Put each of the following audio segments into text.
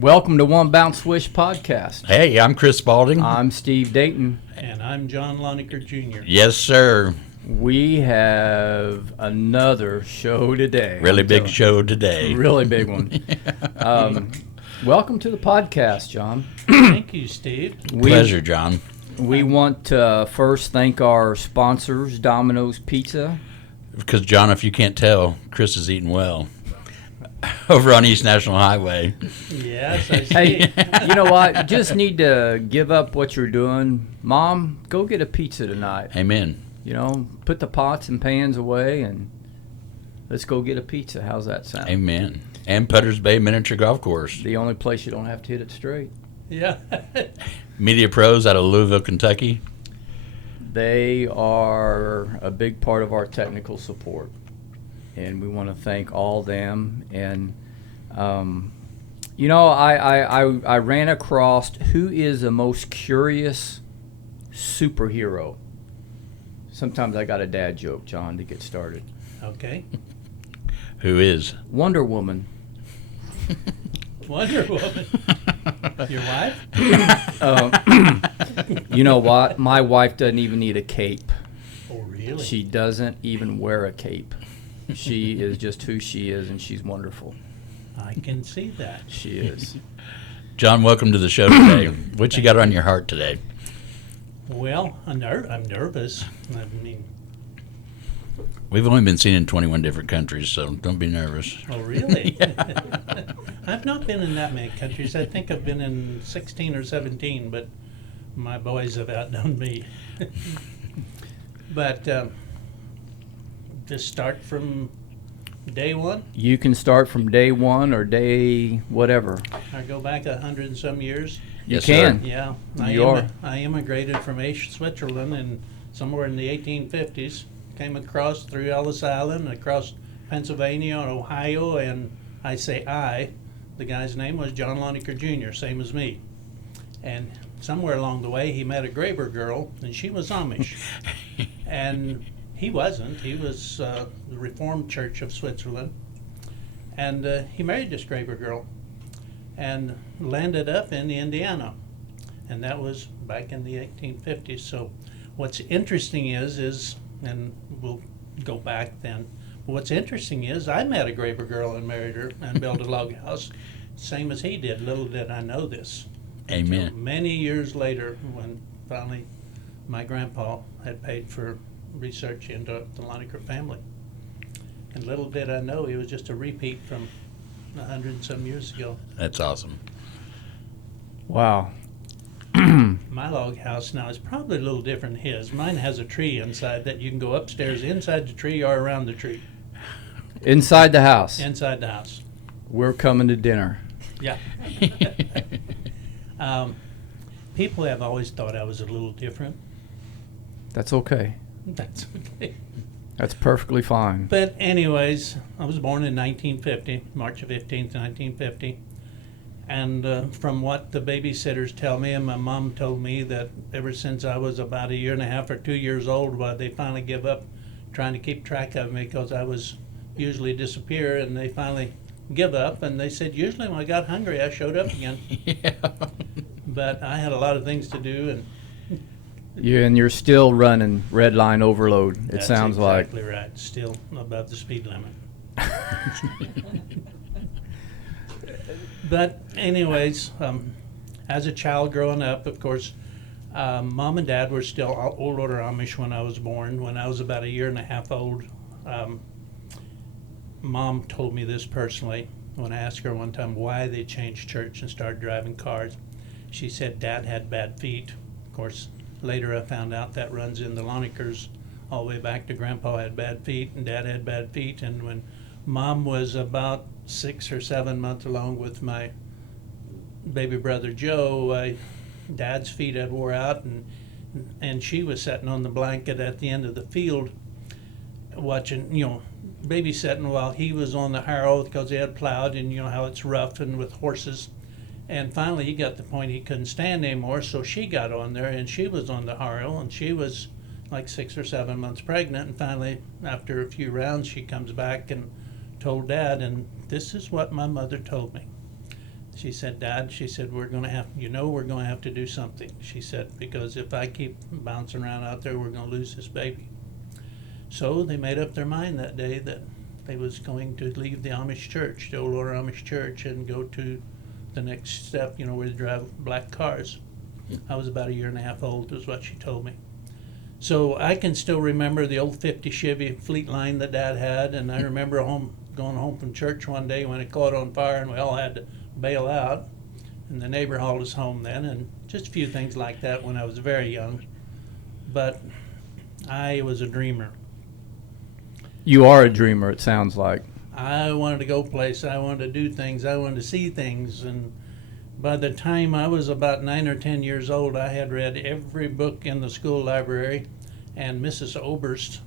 Welcome to One Bounce Swish podcast. Hey, I'm Chris Spalding. I'm Steve Dayton. And I'm John Lengacher Jr. Yes, sir. We have another show today. Really big show today. Really big one. Welcome to the podcast, John. Thank you, Steve. Pleasure, John. We want to first thank our sponsors, Domino's Pizza. Because, John, if you can't tell, Chris is eating well over on East National Highway. Yes, I see. Hey, you know what? Just need to give up what you're doing. Mom, go get a pizza tonight. Amen. You know, put the pots and pans away and let's go get a pizza. How's that sound? Amen. And Putters Bay Miniature Golf Course. The only place you don't have to hit it straight. Yeah. Media Pros out of Louisville, Kentucky. They are a big part of our technical support, and we want to thank all them. And you know, I ran across who is the most curious superhero. Sometimes I got a dad joke, John, to get started. Okay. Who is? Wonder Woman. Wonder Woman. Your wife? You know what? My wife doesn't even need a cape. Oh, really? She doesn't even wear a cape. She is just who she is, and she's wonderful. I can see that. She is. John, welcome to the show today. What you got on your heart today? Well, I'm nervous. I mean, We've only been seen in 21 different countries, so don't be nervous. oh, really? I've not been in that many countries. I think I've been in 16 or 17, but my boys have outdone me. But just start from day one? You can start from day one or day whatever. I go back 100 and some years. You Yes, can. sir. Yeah, I immigrated from Switzerland in somewhere in the 1850s. Came across through Ellis Island, across Pennsylvania, Ohio, and I say the guy's name was John Lengacher Jr., same as me. And somewhere along the way, he met a Graber girl, and she was Amish. And he wasn't. He was the Reformed Church of Switzerland. And he married this Graber girl and landed up in Indiana. And that was back in the 1850s. So what's interesting is, and we'll go back then, but what's interesting is I met a Graber girl and married her and built a log house, same as he did. Little did I know this. Amen. Until many years later, when finally my grandpa had paid for research into the Lengacher family. And little did I know he was just a repeat from 100 and some years ago. That's awesome. Wow. My log house now is probably a little different than his. Mine has a tree inside that you can go upstairs inside the tree or around the tree. Inside the house. Inside the house. We're coming to dinner. Yeah. People have always thought I was a little different. That's okay. That's okay. That's perfectly fine. But anyways, I was born in 1950, March 15th, 1950. And from what the babysitters tell me, and my mom told me that ever since I was about a year and a half or 2 years old, they finally give up trying to keep track of me because I was usually disappear, and they finally give up. And they said usually when I got hungry, I showed up again. Yeah. But I had a lot of things to do, and You're still running red line overload, it that's sounds like. exactly right. Still above the speed limit. But anyways, as a child growing up, of course, Mom and Dad were still Old Order Amish when I was born. When I was about a year and a half old, Mom told me this personally when I asked her one time why they changed church and started driving cars. She said Dad had bad feet. Of course, later I found out that runs in the Lengachers all the way back to Grandpa had bad feet and Dad had bad feet. And when Mom was about 6 or 7 months along with my baby brother Joe, Dad's feet had wore out, and she was sitting on the blanket at the end of the field watching, babysitting while he was on the harrow because he had plowed, and you know how it's rough and with horses. And finally he got to the point he couldn't stand anymore, so she got on there and she was on the harrow, and she was like 6 or 7 months pregnant. And finally, after a few rounds, she comes back and told Dad, and this is what my mother told me. she said, Dad, she said, we're going to have to do something. She said, because if I keep bouncing around out there, we're going to lose this baby. So they made up their mind that day that they was going to leave the Amish church, the Old Order Amish church, and go to the next step, where they drive black cars. I was about a year and a half old, is what she told me. So I can still remember the old 50 Chevy Fleet Line that Dad had, and I remember going home from church one day when it caught on fire and we all had to bail out, and the neighbor hauled us home then, and just a few things like that when I was very young. But I was a dreamer. You are a dreamer, it sounds like. I wanted to go places, I wanted to do things, I wanted to see things, and by the time I was about 9 or 10 years old, I had read every book in the school library, and Mrs. Oberst,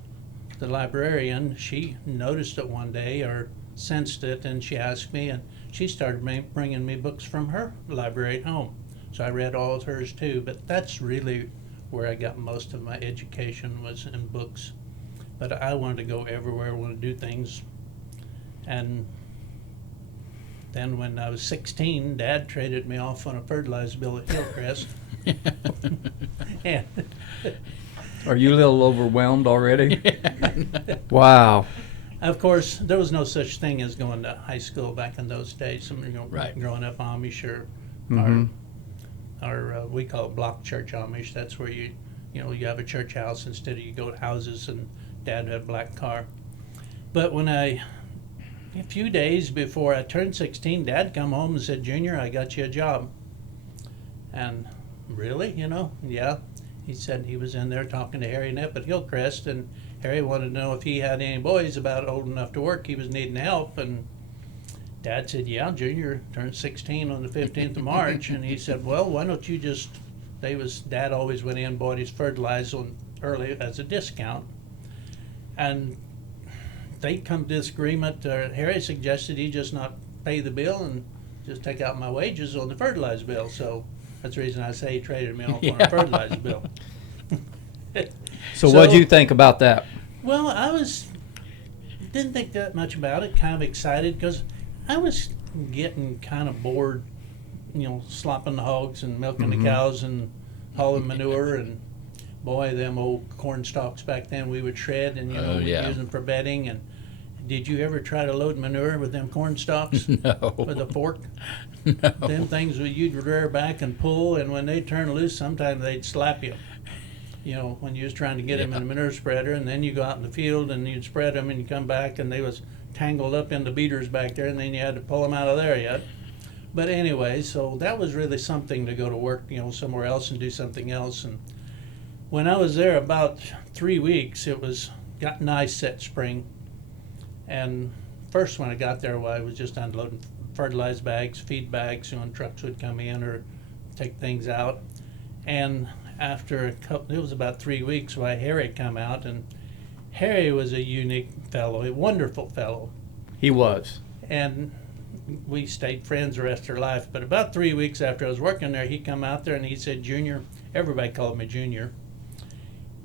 the librarian, she noticed it one day or sensed it, and she asked me, and she started bringing me books from her library at home. So I read all of hers too, but that's really where I got most of my education, was in books. But I wanted to go everywhere, I wanted to do things. And then when I was 16, Dad traded me off on a fertilizer bill at Hillcrest. And Are you a little overwhelmed already? Wow. of course, there was no such thing as going to high school back in those days. Right. Growing up Amish Mhm. or we call it block church Amish. That's where you have a church house instead of you go to houses, and Dad had a black car. But a few days before I turned 16, Dad come home and said, Junior, I got you a job. And really, yeah. He said he was in there talking to Harry Knapp at Hillcrest, and Harry wanted to know if he had any boys about old enough to work. He was needing help, and Dad said, yeah, Junior turned 16 on the 15th of March. And he said, well, why don't you Dad always went in, bought his fertilizer early as a discount. And they come to this agreement. Harry suggested he just not pay the bill and just take out my wages on the fertilizer bill. So that's the reason I say he traded me off on a fertilizer bill. So what'd you think about that? Well, didn't think that much about it, kind of excited, because I was getting kind of bored, slopping the hogs and milking the cows and hauling manure, and boy, them old corn stalks back then we would shred, and we'd use them for bedding. And did you ever try to load manure with them corn stalks? No. With a fork? No. Them things you'd rear back and pull, and when they turn loose, sometimes they'd slap you. When you was trying to get them in a manure spreader, and then you go out in the field and you'd spread them, and you come back and they was tangled up in the beaters back there, and then you had to pull them out of there yet. But anyway, so that was really something to go to work, somewhere else and do something else. And when I was there about 3 weeks, it got nice that spring. And first when I got there, I was just unloading fertilizer bags, feed bags, and trucks would come in or take things out. And after it was about 3 weeks, Harry come out, and Harry was a unique fellow, a wonderful fellow. He was. And we stayed friends the rest of our life. But about 3 weeks after I was working there, he come out there and he said, Junior, everybody called me Junior.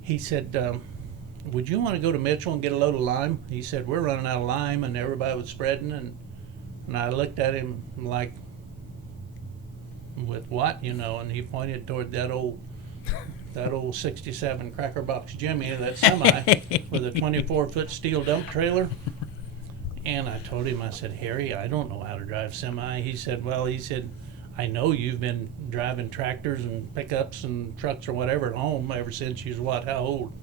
He said, would you want to go to Mitchell and get a load of lime? He said, we're running out of lime, and everybody was spreading. And I looked at him like, with what, and he pointed toward that old 67 Cracker Box Jimmy, that semi, with a 24-foot steel dump trailer. And I told him, I said, Harry, I don't know how to drive semi. He said, I know you've been driving tractors and pickups and trucks or whatever at home ever since you was how old?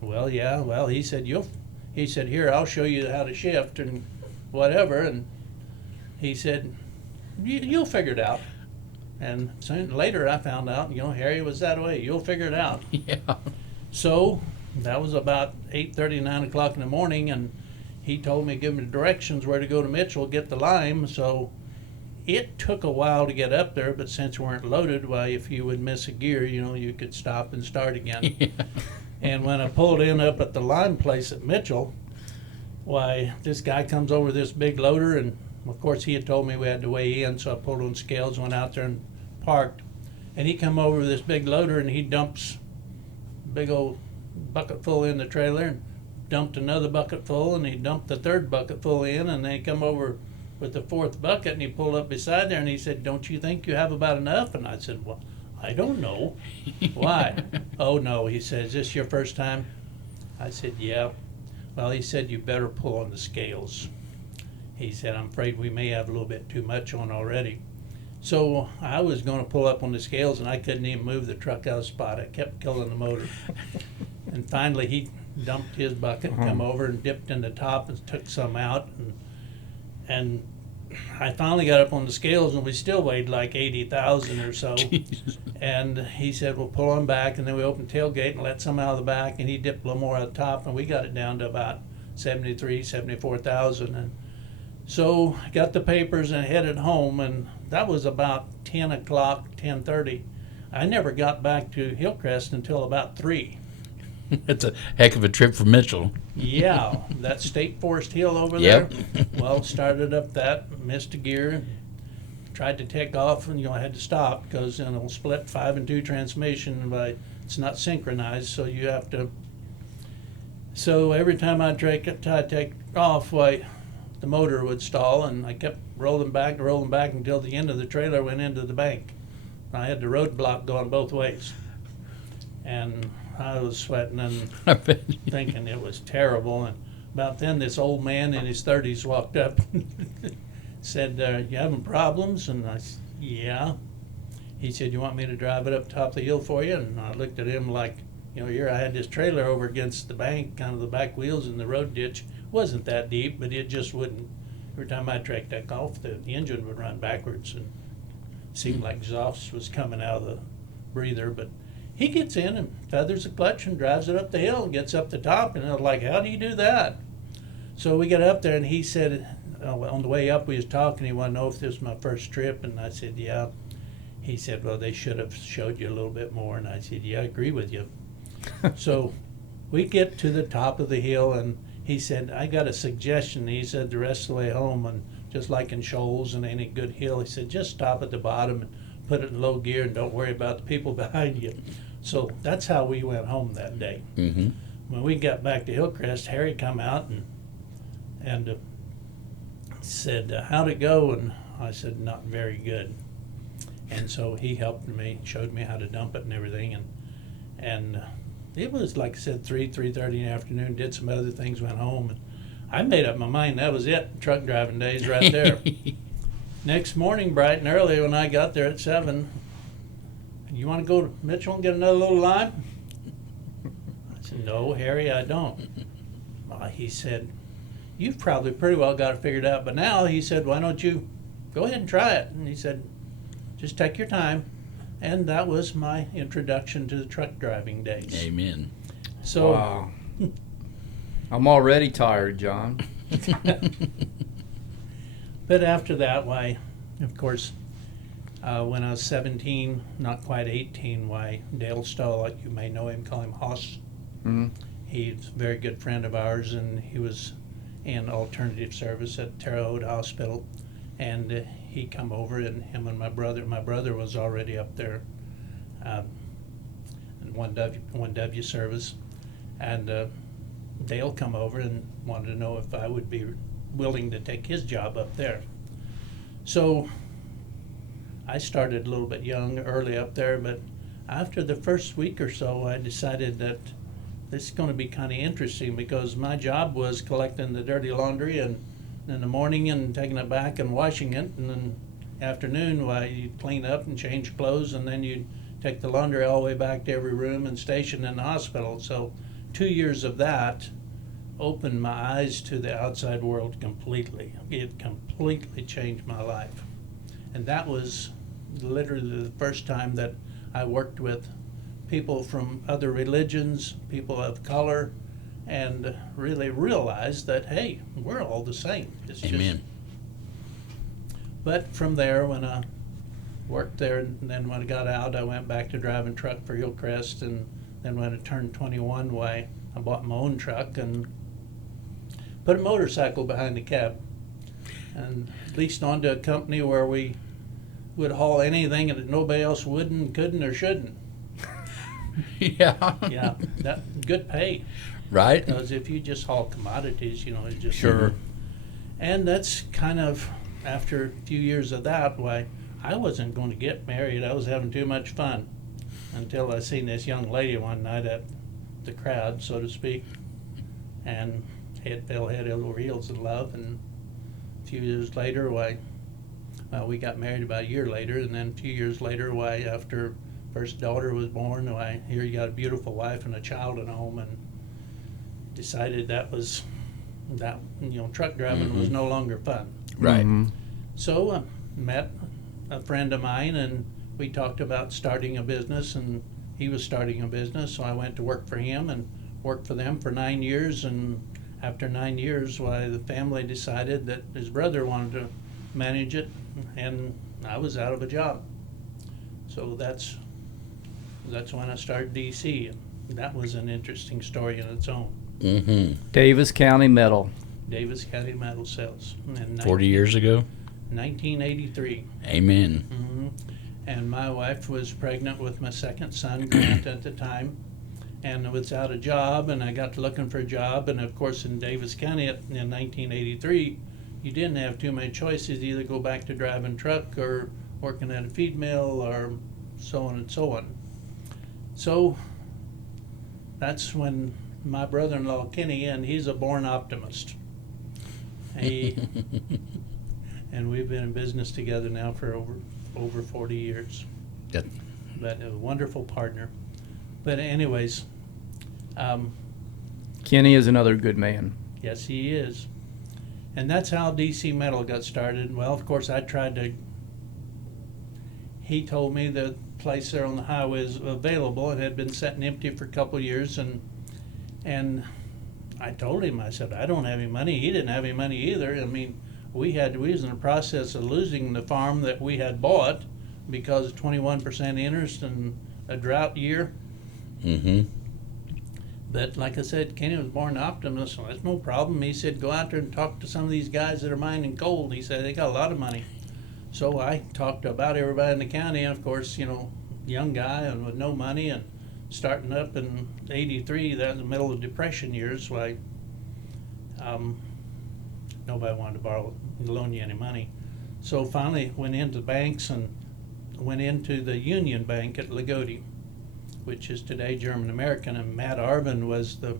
Well, yeah. Well, he said, here, I'll show you how to shift and whatever. And he said, you'll figure it out. And soon later I found out, Harry was that way. You'll figure it out. Yeah. So that was about 8:30, 9 o'clock in the morning, and he told me, give me the directions where to go to Mitchell, get the lime. So it took a while to get up there, but since we weren't loaded, if you would miss a gear, you could stop and start again. Yeah. And when I pulled in up at the lime place at Mitchell, this guy comes over this big loader, and of course he had told me we had to weigh in, so I pulled on scales, went out there and parked. And he come over with this big loader, and he dumps a big old bucket full in the trailer, and dumped another bucket full, and he dumped the third bucket full in, and then he come over with the fourth bucket, and he pulled up beside there and he said, "Don't you think you have about enough?" And I said, "Well, I don't know." "Why?" "Oh, no," he said, "is this your first time?" I said, "Yeah." "Well," he said, "you better pull on the scales." He said, "I'm afraid we may have a little bit too much on already." So I was going to pull up on the scales, and I couldn't even move the truck out of spot. I kept killing the motor. And finally, he dumped his bucket and come over and dipped in the top and took some out. And I finally got up on the scales, and we still weighed like 80,000 or so. And he said, "Well, pull on back." And then we opened the tailgate and let some out of the back, and he dipped a little more out of the top, and we got it down to about 73, 74,000. And so I got the papers and headed home, and that was about 10 o'clock, 10:30. I never got back to Hillcrest until about 3. It's a heck of a trip for Mitchell. Yeah, that State Forest Hill over Yep. there. Well, started up that, missed a gear, tried to take off, and I had to stop because it'll split 5 and 2 transmission, but it's not synchronized, so you have to. So every time I try to take off, why, the motor would stall, and I kept rolling back until the end of the trailer went into the bank. I had the roadblock going both ways, and I was sweating and I bet. thinking it was terrible. And about then, this old man in his 30s walked up and said, "You having problems?" And I said, "Yeah." He said, "You want me to drive it up top of the hill for you?" And I looked at him like, here I had this trailer over against the bank, kind of the back wheels in the road ditch. Wasn't that deep, but it just wouldn't. Every time I tried to take off, the engine would run backwards and seemed like exhaust was coming out of the breather. But he gets in and feathers the clutch and drives it up the hill and gets up the top. And I was like, "How do you do that?" So we got up there, and he said, on the way up, we was talking. He wanted to know if this was my first trip, and I said, "Yeah." He said, "Well, they should have showed you a little bit more." And I said, "Yeah, I agree with you." So we get to the top of the hill, and he said, "I got a suggestion." He said, "The rest of the way home, and just like in shoals and any good hill," he said, "just stop at the bottom and put it in low gear and don't worry about the people behind you." So that's how we went home that day. Mm-hmm. When we got back to Hillcrest, Harry come out and said, "How'd it go?" And I said, "Not very good." And so he helped me, showed me how to dump it and everything. And it was, like I said, 3:30 in the afternoon, did some other things, went home. And I made up my mind that was it, truck driving days right there. Next morning, bright and early, when I got there at 7, "You want to go to Mitchell and get another little lime?" I said, "No, Harry, I don't." He said, "You've probably pretty well got it figured out, but now," he said, "why don't you go ahead and try it?" And he said, "Just take your time." And that was my introduction to the truck driving days. Amen. So, Wow. I'm already tired, John. but after that, why, of course, when I was 17, not quite 18, why, Dale Stoll, like you may know him, call him Hoss. Mhm. He's a very good friend of ours, and he was in alternative service at Terre Haute Hospital. And he come over, and him and my brother was already up there in 1W service. And Dale come over and wanted to know if I would be willing to take his job up there. So I started a little bit young, early up there, but after the first week or so, I decided that this is going to be kind of interesting, because my job was collecting the dirty laundry and in the morning and taking it back and washing it, and then afternoon, why, you'd clean up and change clothes, and then you'd take the laundry all the way back to every room and station in the hospital. So 2 years of that opened my eyes to the outside world completely. It completely changed my life. And that was literally the first time that I worked with people from other religions, people of color, and really realized that, hey, we're all the same. It's Amen. But from there, when I worked there, and then when I got out, I went back to driving truck for Hillcrest, and then when I turned 21, why, I bought my own truck and put a motorcycle behind the cab, and leased onto a company where we would haul anything that nobody else wouldn't, couldn't, or shouldn't. Yeah. Yeah, that good pay. Right? Because if you just haul commodities, it's just Sure. And that's kind of after a few years of that, why, I wasn't going to get married. I was having too much fun until I seen this young lady one night at the crowd, so to speak, and fell head over heels in love. And a few years later, why, well, we got married about a year later, and then a few years later, why, after first daughter was born, why, here you got a beautiful wife and a child at home, and decided that truck driving was no longer fun. Right. So I met a friend of mine, and we talked about starting a business, and he was starting a business, so I went to work for him and worked for them for 9 years. And after 9 years, why, the family decided that his brother wanted to manage it, and I was out of a job. So that's when I started DC. That was an interesting story in its own. Davis County Metal. Davis County Metal Sales. In 40 years ago. 1983. Amen. And my wife was pregnant with my second son, Grant, at the time, and was out of job, and I got to looking for a job. And of course, in Davis County in 1983, you didn't have too many choices. Either go back to driving truck or working at a feed mill or so on and so on. So that's when my brother-in-law Kenny, and he's a born optimist. And we've been in business together now for over 40 years. Yep. But a wonderful partner. But anyways, Kenny is another good man. yes, he is. And that's how DC Metal got started. Well, of course, he told me the place there on the highway is available. It had been sitting empty for a couple of years, and I told him, I said, I don't have any money. He didn't have any money either. I mean, we was in the process of losing the farm that we had bought because of 21% interest and a drought year. But like I said, Kenny was born an optimist, so that's no problem. He said, go out there and talk to some of these guys that are mining gold. He said, they got a lot of money. So I talked to about everybody in the county, and of course, young guy and with no money and starting up in 83, that was the middle of the Depression years, why nobody wanted to loan you any money. So finally went into banks and went into the Union Bank at Lagodi, which is today German American, and Matt Arvin was the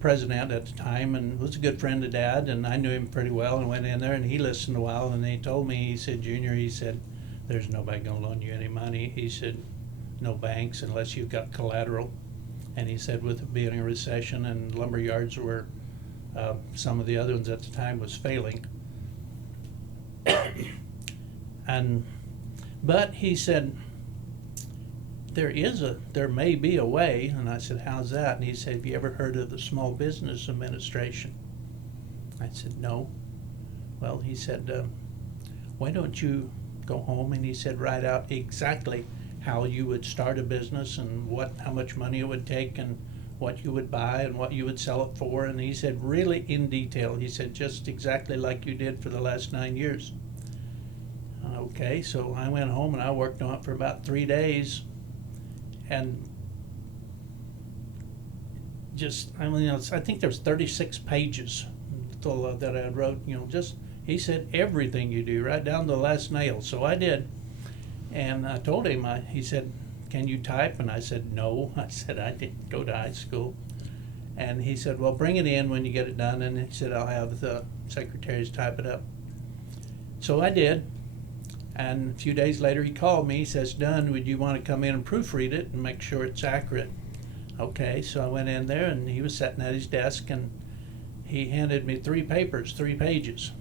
president at the time and was a good friend of Dad, and I knew him pretty well, and went in there, and he listened a while, and he told me, he said, Junior, he said, there's nobody gonna loan you any money. He said, no banks unless you've got collateral. And he said, with it being a recession and lumber yards were, some of the other ones at the time was failing. But he said, there may be a way. And I said, how's that? And he said, have you ever heard of the Small Business Administration? I said, no. Well, he said, why don't you go home? And he said, write out exactly how you would start a business and how much money it would take and what you would buy and what you would sell it for. And he said, really in detail. He said, just exactly like you did for the last 9 years. Okay, so I went home and I worked on it for about 3 days. And I think there's 36 pages that I wrote, he said, everything you do, right down to the last nail. So I did. And I told him, he said, can you type? And I said, no. I said, I didn't go to high school. And he said, well, bring it in when you get it done. And he said, I'll have the secretaries type it up. So I did. And a few days later, he called me. He says, Dunn, would you want to come in and proofread it and make sure it's accurate? Okay, so I went in there, and he was sitting at his desk, and he handed me 3 pages.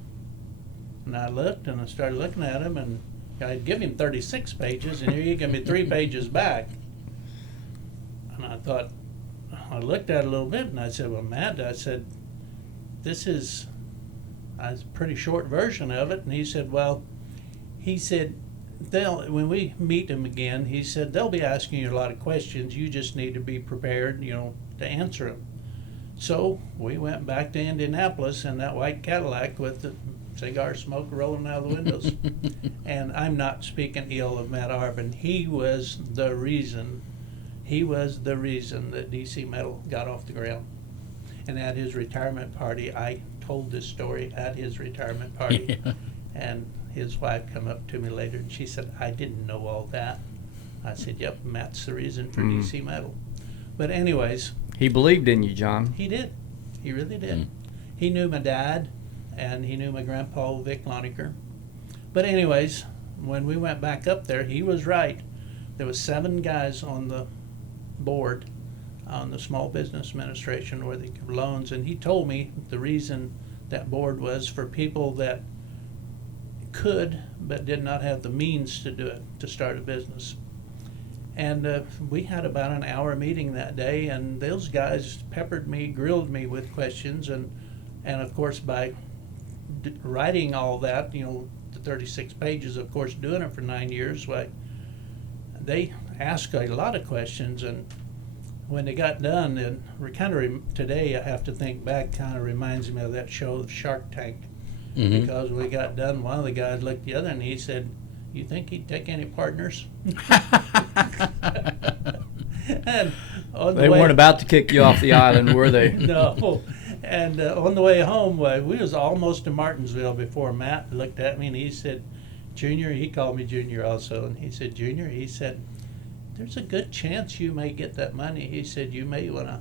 And I looked, and I started looking at him, and I'd give him 36 pages, and here you give me 3 pages back. And I looked at it a little bit, and I said, well, Matt, I said, this is a pretty short version of it. And he said, well, when we meet them again, he said, they'll be asking you a lot of questions. You just need to be prepared, to answer them. So we went back to Indianapolis in that white Cadillac with the cigar smoke rolling out of the windows. And I'm not speaking ill of Matt Arvin. He was the reason that DC Metal got off the ground. And at his retirement party, I told this story at his retirement party. And his wife come up to me later and she said, I didn't know all that. I said, yep, Matt's the reason for DC Metal. But anyways, He believed in you, John. he did. He really did. He knew my dad, and he knew my grandpa, Vic Lengacher. But anyways, when we went back up there, he was right. There was 7 guys on the board on the Small Business Administration where they give loans, and he told me the reason that board was for people that could but did not have the means to do it, to start a business. And we had about an hour meeting that day, and those guys peppered me, grilled me with questions, and of course by writing all that, the 36 pages, of course, doing it for 9 years, why they asked a lot of questions, and when they got done, and today I have to think back, kind of reminds me of that show, Shark Tank, because when we got done, one of the guys looked at the other and he said, "You think he'd take any partners?" And They weren't about to kick you off the island, were they? No. And on the way home, we was almost to Martinsville before Matt looked at me and he said, "Junior," he called me Junior also, and he said, "Junior," he said, "there's a good chance you may get that money." He said, "You may want to,"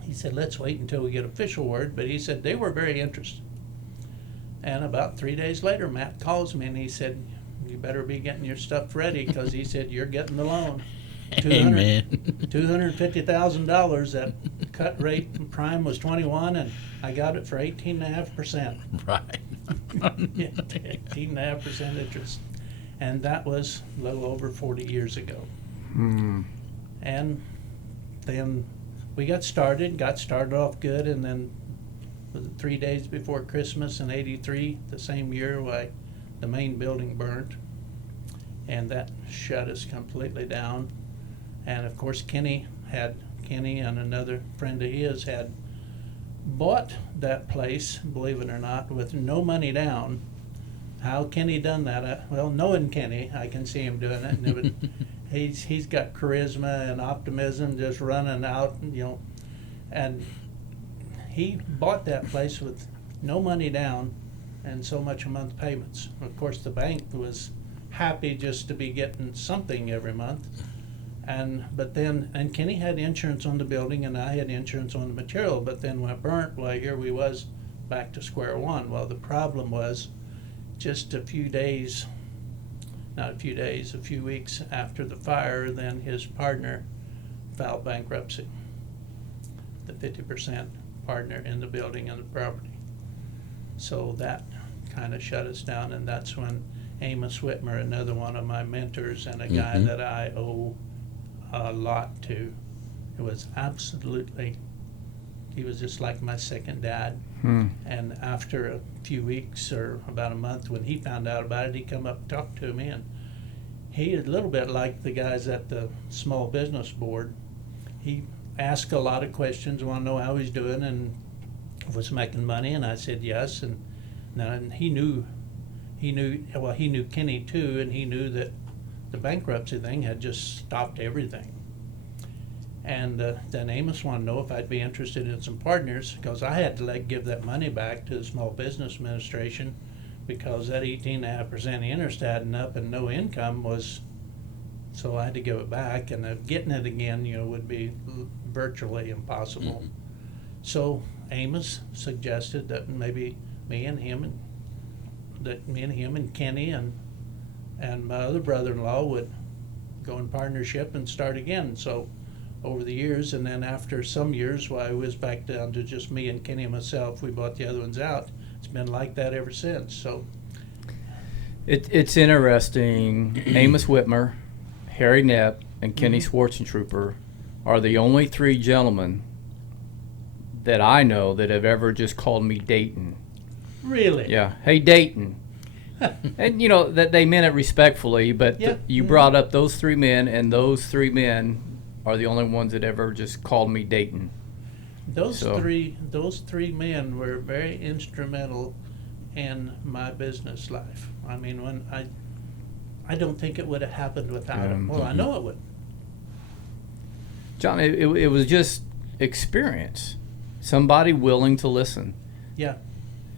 he said, "let's wait until we get official word," but he said they were very interested. And about 3 days later, Matt calls me and he said, "You better be getting your stuff ready," because he said, "You're getting the loan. Amen. $250,000, that cut rate prime was 21, and I got it for 18.5%. Right. 18.5% interest. And that was a little over 40 years ago. And then we got started off good, and then was it 3 days before Christmas in '83, the same year, the main building burnt, and that shut us completely down. And of course, Kenny and another friend of his had bought that place, believe it or not, with no money down. How Kenny done that? Well, knowing Kenny, I can see him doing it. And he's got charisma and optimism just running out, and he bought that place with no money down and so much a month payments. Of course, the bank was happy just to be getting something every month. And Kenny had insurance on the building and I had insurance on the material, but then when it burnt, here we was back to square one. Well, the problem was just a few weeks after the fire, then his partner filed bankruptcy, the 50% partner in the building and the property. So that kind of shut us down, and that's when Amos Whitmer, another one of my mentors and a guy that I owe a lot to, he was just like my second dad. And after a few weeks or about a month, when he found out about it, he come up and talked to me, and he is a little bit like the guys at the Small Business Board. He asked a lot of questions, want to know how he's doing and was making money, and I said yes. And he knew Kenny too, and he knew that the bankruptcy thing had just stopped everything. And then Amos wanted to know if I'd be interested in some partners, because I had to give that money back to the Small Business Administration, because that 18.5% interest adding up and no income was, so I had to give it back, and getting it again, would be virtually impossible. So Amos suggested that maybe me and him and Kenny and my other brother-in-law would go in partnership and start again. So over the years, and then after some years, I was back down to just me and Kenny and myself. We bought the other ones out. It's been like that ever since. So it's interesting. Amos Whitmer, Harry Knapp, and Kenny Schwarzentrooper are the only 3 gentlemen that I know that have ever just called me Dayton. really, Yeah, hey Dayton. And that they meant it respectfully, but Yeah. you brought up those 3 men, and those 3 men are the only ones that ever just called me Dayton. those three men were very instrumental in my business life. I mean, when I don't think it would have happened without them. Well, I know it would. John, it was just experience. Somebody willing to listen. Yeah.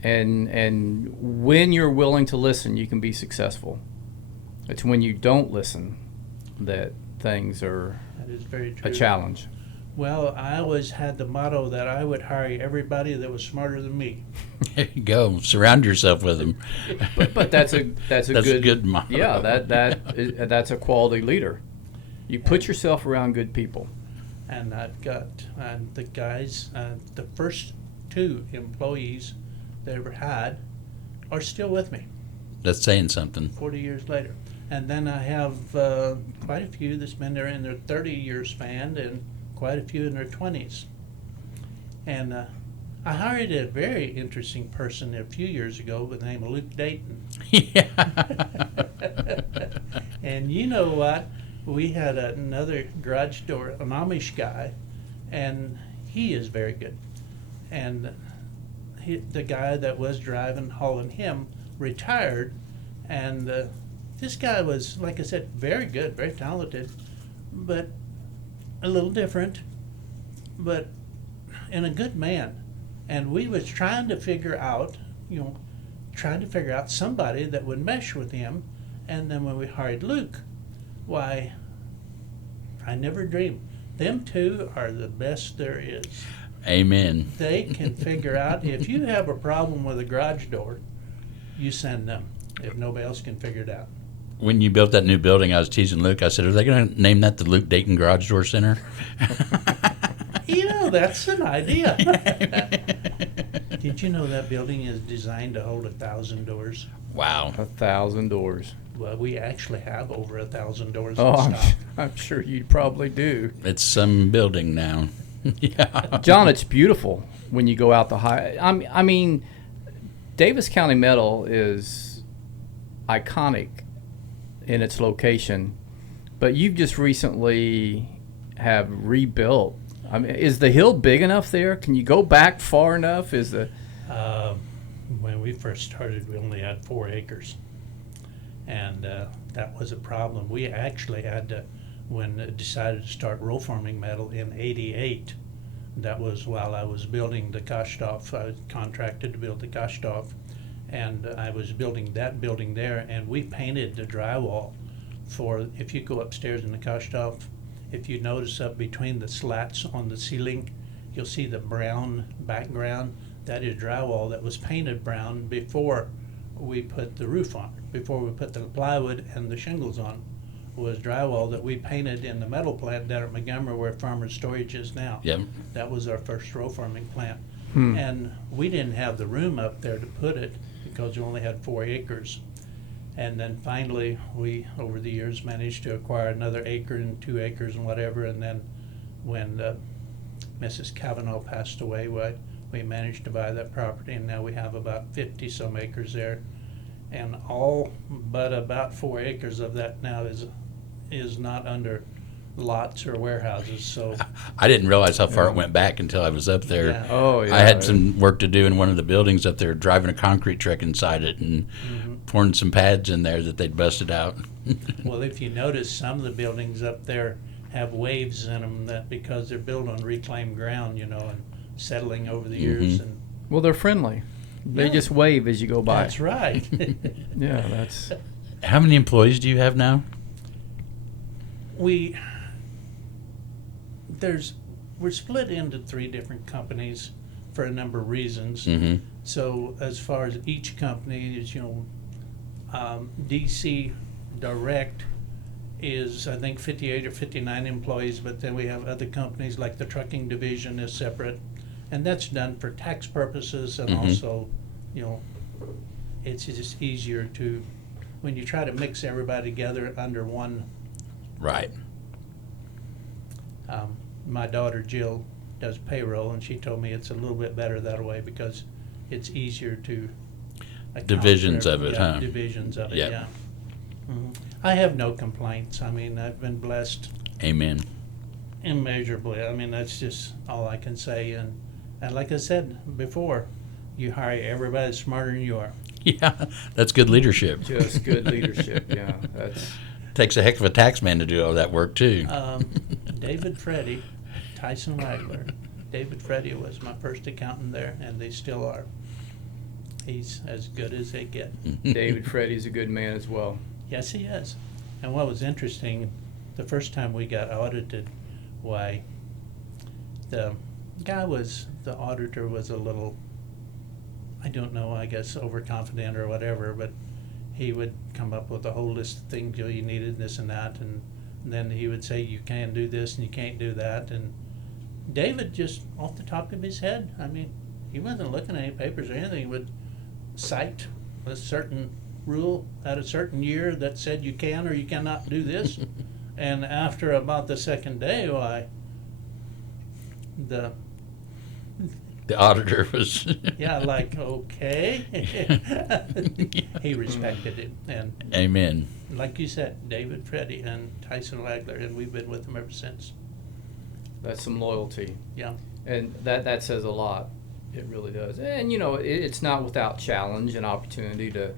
And when you're willing to listen, you can be successful. It's when you don't listen that things are That is very true. a challenge. Well, I always had the motto that I would hire everybody that was smarter than me. There you go. Surround yourself with them. But that's a That's a good motto. Yeah, that's a quality leader. You put yourself around good people. And I've got the guys, the first 2 employees that I ever had are still with me That's saying something. 40 years later. And then I have quite a few that's been there in their 30-year span and quite a few in their 20s. And I hired a very interesting person a few years ago by the name of Luke Dayton. Yeah. And you know what? We had another garage door, an Amish guy, and he is very good. And the guy that was driving, hauling him, retired, and this guy was, like I said, very good, very talented, but a little different, but and a good man. And we was trying to figure out, somebody that would mesh with him. And then when we hired Luke, why, I never dreamed. Them 2 are the best there is. Amen. They can figure out, if you have a problem with a garage door, you send them, if nobody else can figure it out. When you built that new building, I was teasing Luke. I said, "Are they going to name that the Luke Dayton Garage Door Center?" That's an idea. Did you know that building is designed to hold 1,000 doors? Wow. 1,000 doors. Well, we actually have over 1,000 doors Oh, in stock. I'm sure you probably do. It's some building now. Yeah. John, it's beautiful when you go out the high. I mean, Davis County Metal is iconic in its location, but you've just recently have rebuilt. I mean, is the hill big enough there? Can you go back far enough? When we first started, we only had 4 acres, and that was a problem. We actually had to, when decided to start roll forming metal in '88. That was while I was building the Koshtov. I was contracted to build the Koshtov, and I was building that building there, and we painted the drywall for, if you go upstairs in the Koshtov, if you notice up between the slats on the ceiling, you'll see the brown background. That is drywall that was painted brown before we put the roof on, before we put the plywood and the shingles on. Was drywall that we painted in the metal plant down at Montgomery where Farmer's Storage is now. Yep. That was our first roll forming plant. Hmm. And we didn't have the room up there to put it because we only had 4 acres. And then finally, we, over the years, managed to acquire another acre and 2 acres and whatever. And then when Mrs. Cavanaugh passed away, we managed to buy that property, and now we have about 50 some acres there. And all but about 4 acres of that now is not under lots or warehouses, so. I didn't realize how far it went back until I was up there. Yeah. Oh, yeah. I had some work to do in one of the buildings up there, driving a concrete truck inside it and pouring some pads in there that they'd busted out. Well, if you notice, some of the buildings up there have waves in them that because they're built on reclaimed ground, and settling over the years. And Well, they're friendly. They Yeah. just wave as you go by. that's right. Yeah, that's. How many employees do you have now? We're split into 3 different companies for a number of reasons. Mm-hmm. So as far as each company is, DC Direct is, I think, 58 or 59 employees, but then we have other companies like the trucking division is separate. And that's done for tax purposes and also, it's just easier to, when you try to mix everybody together under one. Right. My daughter Jill does payroll, and she told me it's a little bit better that way because it's easier to account Divisions for of it, yeah, huh? Divisions of it, Yep. yeah. I have no complaints. I mean, I've been blessed Amen. immeasurably. I mean, that's just all I can say. And like I said before, you hire everybody smarter than you are. Yeah, that's good leadership. Just good leadership, yeah. That's Takes a heck of a tax man to do all that work, too. David Freddy, Tyson Wagler. David Freddy was my first accountant there, and they still are. He's as good as they get. David Freddy's a good man as well. Yes, he is. And what was interesting, the first time we got audited, why, the auditor was a little, I don't know, I guess overconfident or whatever, but he would come up with a whole list of things you needed, this and that, and then he would say, you can do this and you can't do that. And David, just off the top of his head, I mean, he wasn't looking at any papers or anything, he would cite a certain rule at a certain year that said you can or you cannot do this. And after about the second day, why, the auditor was. yeah, like, okay. He respected it. And Amen. like you said, David Freddy and Tyson Wagler, and we've been with them ever since. That's some loyalty. Yeah. And that says a lot. It really does. And, you know, it's not without challenge and opportunity to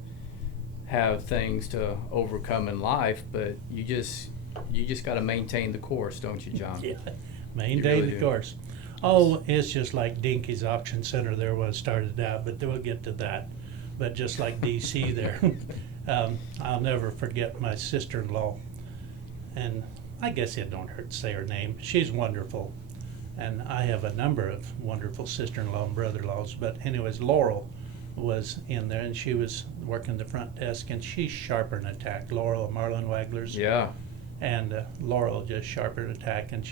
have things to overcome in life, but you just got to maintain the course, don't you, John? Yeah, You maintain really the do. course. Oh, it's just like Dinky's Auction Center there was started out, but we'll get to that. But just like DC there, I'll never forget my sister-in-law, and I guess it don't hurt to say her name. She's wonderful, and I have a number of wonderful sister-in-law and brother-in-laws. But anyways, Laurel was in there, and she was working the front desk, and she's sharper than attack. Laurel, Marlon Wagler's. Yeah. And Laurel just sharper attack, and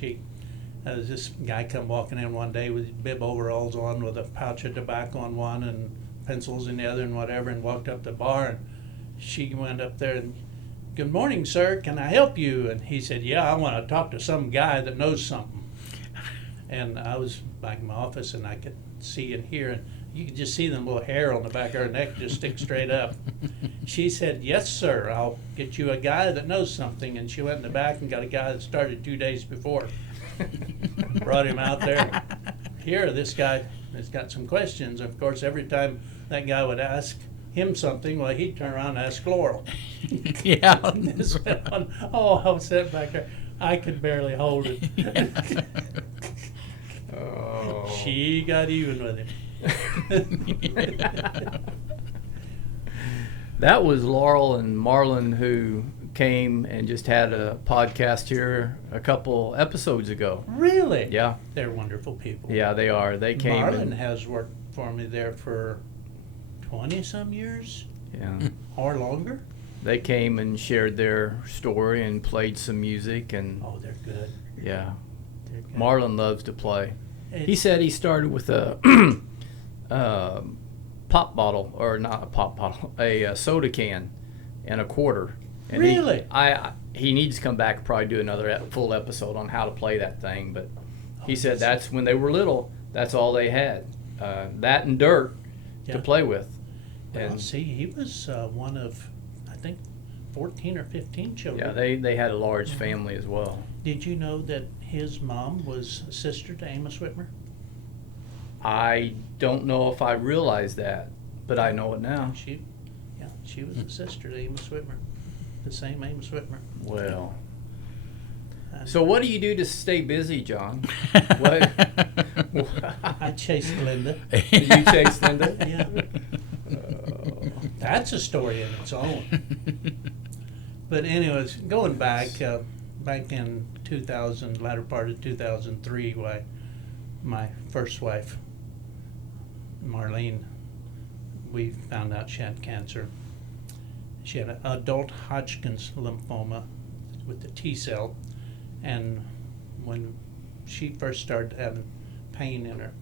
was this guy come walking in one day with his bib overalls on, with a pouch of tobacco on one and pencils in the other and whatever, and walked up the bar, and she went up there and, "Good morning, sir, can I help you?" And he said, "Yeah, I want to talk to some guy that knows something." And I was back in my office, and I could see and hear, and you could just see them little hair on the back of her neck just stick straight up. She said, "Yes, sir, I'll get you a guy that knows something." And she went in the back and got a guy that started 2 days before. Brought him out there. Here, this guy has got some questions. Of course, every time that guy would ask him something, well, he'd turn around and ask Laurel. Yeah. This went on. Oh, I was sitting back there. I could barely hold it. Oh. She got even with him. That was Laurel and Marlon who came and just had a podcast here a couple episodes ago. Really? Yeah. They're wonderful people. Yeah, they are. They came Marlon and, has worked for me there for 20-some years yeah. or longer. They came and shared their story and played some music, and Oh, they're good. yeah. They're good. Marlon loves to play. It- He said he started with a pop bottle, or not a pop bottle, a soda can and a quarter. And Really? He needs to come back and probably do another full episode on how to play that thing. But he said that's when they were little, that's all they had. That and dirt Yeah. to play with. Well, And see, he was one of, I think, 14 or 15 children. yeah, they had a large family as well. Did you know that his mom was sister to Amos Whitmer? I don't know if I realized that, but I know it now. She was a sister to Amos Whitmer, the same Amos Whitmer. Well, And so what do you do to stay busy, John? What? I chased Linda. Did you chase Linda? Yeah. That's a story in its own. But anyways, going back, back in 2000, latter part of 2003, why my first wife, Marlene, we found out she had cancer. She had an adult Hodgkin's lymphoma with the T cell, and when she first started having pain in her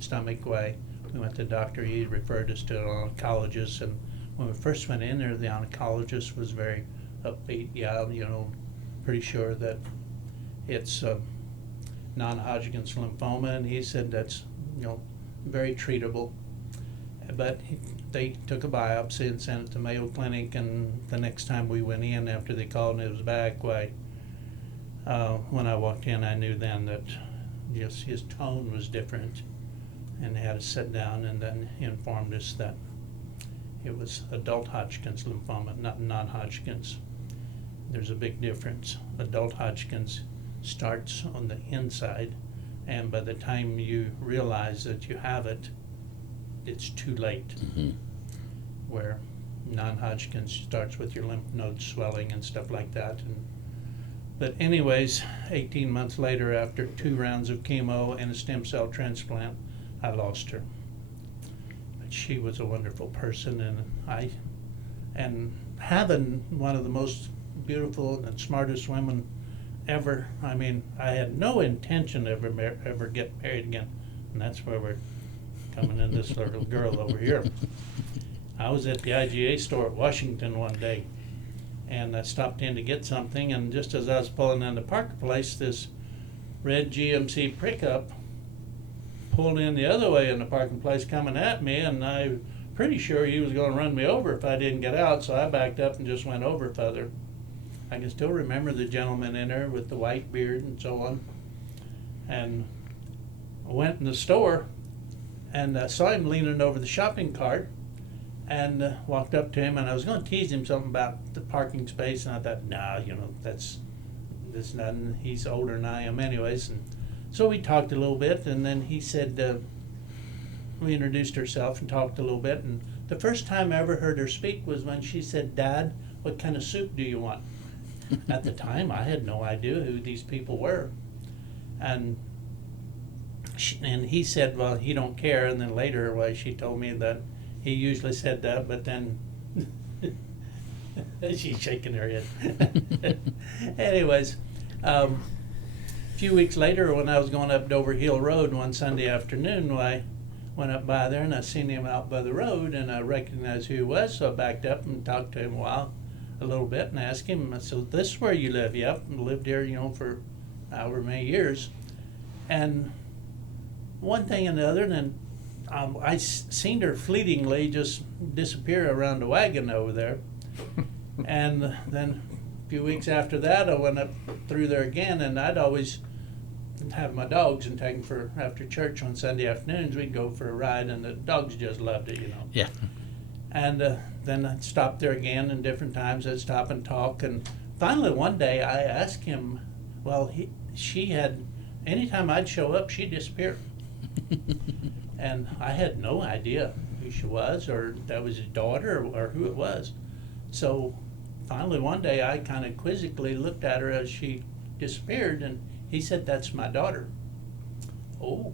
stomach, why we went to the doctor. He referred us to an oncologist, and when we first went in there, the oncologist was very upbeat. Yeah, you know, pretty sure that it's non-Hodgkin's lymphoma, and he said that's, you know, very treatable. But they took a biopsy and sent it to Mayo Clinic, and the next time we went in after they called and it was back, why, when I walked in, I knew then that just his tone was different, and they had us sit down, and then he informed us that it was adult Hodgkin's lymphoma, not non-Hodgkin's. There's a big difference. Adult Hodgkin's starts on the inside, and by the time you realize that you have it, it's too late. Where non-Hodgkin's starts with your lymph nodes swelling and stuff like that. But anyways, 18 months later, after 2 rounds of chemo and a stem cell transplant, I lost her. But she was a wonderful person, and having one of the most beautiful and smartest women ever. I mean, I had no intention of ever get married again, and that's where we're coming in this little girl over here. I was at the IGA store at Washington one day, and I stopped in to get something, and just as I was pulling in the parking place, this red GMC pickup pulled in the other way in the parking place coming at me, and I'm pretty sure he was going to run me over if I didn't get out, so I backed up and just went over further. I can still remember the gentleman in there with the white beard and so on. And I went in the store and I saw him leaning over the shopping cart, and walked up to him, and I was going to tease him something about the parking space, and I thought, nah, that's nothing. He's older than I am anyways. And so we talked a little bit, and then he said, we introduced ourselves and talked a little bit, and the first time I ever heard her speak was when she said, "Dad, what kind of soup do you want?" At the time, I had no idea who these people were. And he said, well, he don't care. And then later, she told me that he usually said that, but then she's shaking her head. Anyways, a few weeks later, when I was going up Dover Hill Road one Sunday afternoon, I went up by there and I seen him out by the road, and I recognized who he was, so I backed up and talked to him a little bit, and asked him, so this is where you live? Yep, and lived here, for however many years. And one thing and the other, and then I seen her fleetingly just disappear around the wagon over there. And then a few weeks after that, I went up through there again, and I'd always have my dogs and take them for after church on Sunday afternoons. We'd go for a ride, and the dogs just loved it, Yeah. And then I'd stop there again, and different times I'd stop and talk. And finally one day I asked him, she had, anytime I'd show up, she'd disappear. And I had no idea who she was, or that was his daughter, or who it was. So finally one day I kind of quizzically looked at her as she disappeared, and he said, "That's my daughter." Oh,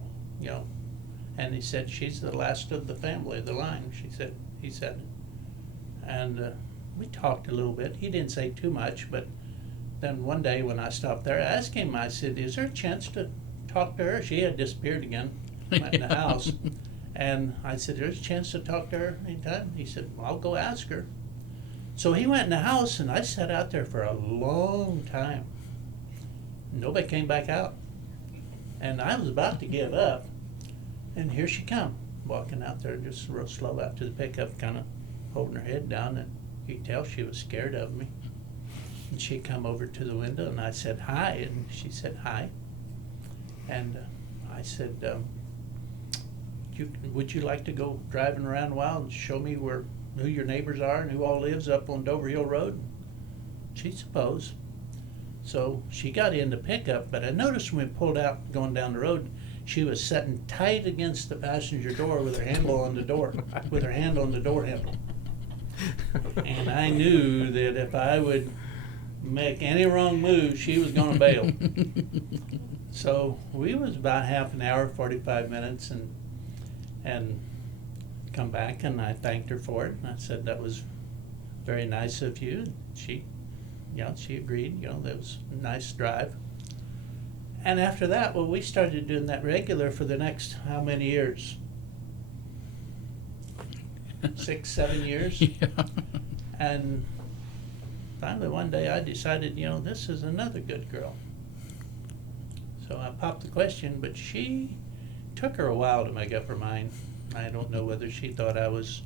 and he said, "She's the last of the family, the line," he said. And we talked a little bit. He didn't say too much, but then one day when I stopped there, I asked him, I said, "Is there a chance to talk to her?" She had disappeared again. Went in the house, and I said, "There's a chance to talk to her anytime?" He said, "Well, I'll go ask her." So he went in the house, and I sat out there for a long time. Nobody came back out, and I was about to give up, and here she come, walking out there just real slow out to the pickup, kind of holding her head down, and you could tell she was scared of me. And she come over to the window, and I said, "Hi," and she said, "Hi." And I said, would you like to go driving around a while and show me who your neighbors are and who all lives up on Dover Hill Road? She supposed. So she got in the pickup, but I noticed when we pulled out going down the road, she was sitting tight against the passenger door with her handle on the door, with her hand on the door handle. And I knew that if I would make any wrong move, she was going to bail. So we was about half an hour, 45 minutes, and come back, and I thanked her for it. And I said, "That was very nice of you." She agreed, that was a nice drive. And after that, we started doing that regular for the next, how many years? 6, 7 years. Yeah. And finally one day I decided, this is another good girl. So I popped the question, but she took her a while to make up her mind. I don't know whether she thought I was,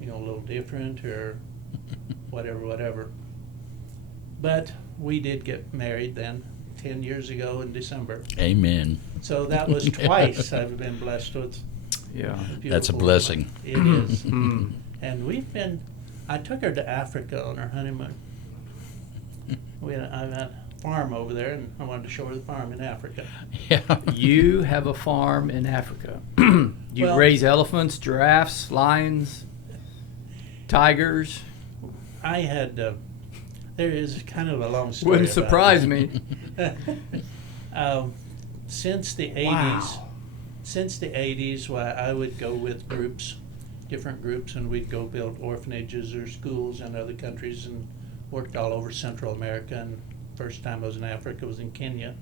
a little different or whatever. But we did get married then, 10 years ago in December. Amen. So that was twice I've been blessed with. Yeah. That's a beautiful blessing. woman. It is. Mm. And I took her to Africa on our honeymoon. I had a farm over there, and I wanted to show her the farm in Africa. Yeah. You have a farm in Africa. You Well- raise elephants, giraffes, lions, tigers. I had, there is kind of a long story. Wouldn't about surprise this. me. Since the 80s, Wow. since the 80s, why I would go with groups, different groups, and we'd go build orphanages or schools in other countries, and worked all over Central America. And first time I was in Africa was in Kenya.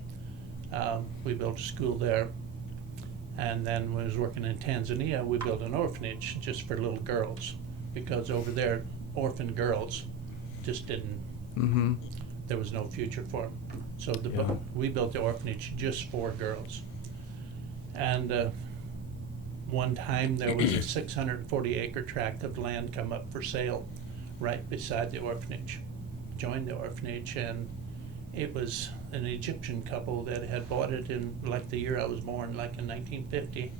We built a school there. And then when I was working in Tanzania, we built an orphanage just for little girls, because over there, orphan girls just didn't, Mm-hmm. there was no future for them. So Yeah. we built the orphanage just for girls. And one time there was a 640-acre tract of land come up for sale right beside the orphanage. Joined the orphanage, and it was an Egyptian couple that had bought it in like the year I was born, like in 1950.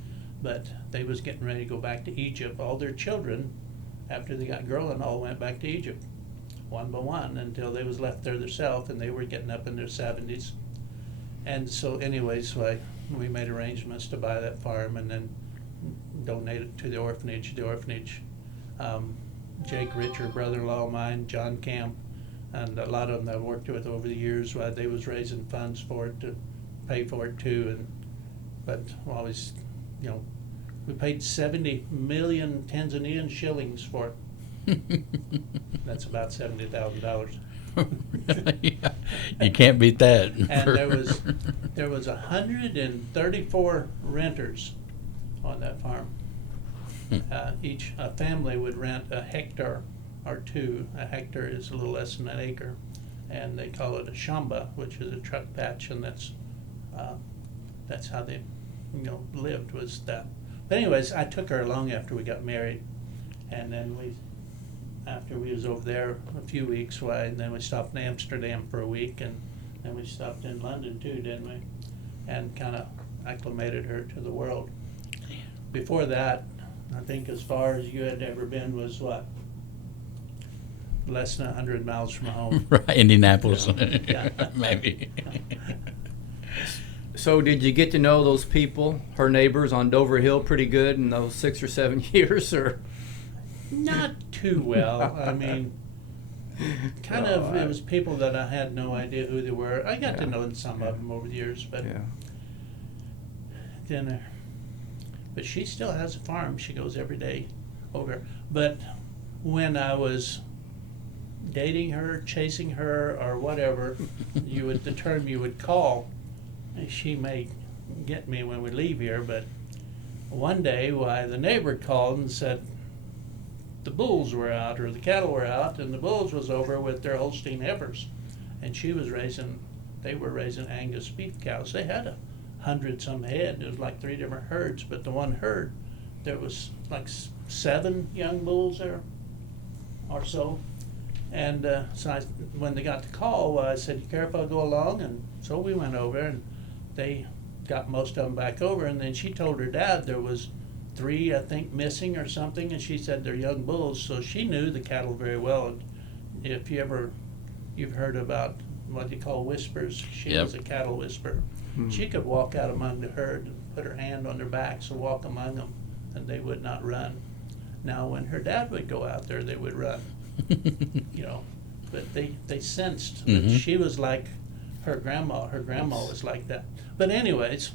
But they was getting ready to go back to Egypt. All their children, after they got growing, all went back to Egypt, one by one, until they was left there themselves, and they were getting up in their 70s. And so anyways, we made arrangements to buy that farm and then donate it to the orphanage. Jake Richer, brother-in-law of mine, John Camp, and a lot of them I've worked with over the years, they was raising funds for it to pay for it too. But always, we paid 70 million Tanzanian shillings for it. That's about $70,000. You can't beat that. And there was 134 renters on that farm. Each family would rent a hectare or two. A hectare is a little less than an acre, and they call it a shamba, which is a truck patch, and that's how they lived, was that. But anyways, I took her along after we got married, and then after we was over there a few weeks, and then we stopped in Amsterdam for a week, and then we stopped in London too, didn't we? And kind of acclimated her to the world. Before that, I think as far as you had ever been was what? Less than 100 miles from home. Right, Indianapolis, Yeah. maybe. So did you get to know those people, her neighbors on Dover Hill, pretty good in those 6 or 7 years, or? Not too well. I mean, it was people that I had no idea who they were. I got to know some of them over the years, but Yeah. then, but she still has a farm. She goes every day over. But when I was dating her, chasing her, or whatever, the term you would call, she may get me when we leave here, but one day, the neighbor called and said the bulls were out, or the cattle were out, and the bulls was over with their Holstein heifers, and they were raising Angus beef cows. They had 100-some head. It was like 3 different herds, but the one herd, there was like 7 young bulls there, or so. And so when they got the call, I said, "You care if I go along?" And so we went over, and they got most of them back over. And then she told her dad there was 3, I think, missing or something, and she said they're young bulls. So she knew the cattle very well. If you've heard about what they call whispers, she Yep. was a cattle whisperer. She could walk out among the herd and put her hand on their backs and walk among them, and they would not run. Now, when her dad would go out there, they would run. But they sensed that Mhm. she was like her grandma. Her grandma was like that. But anyways,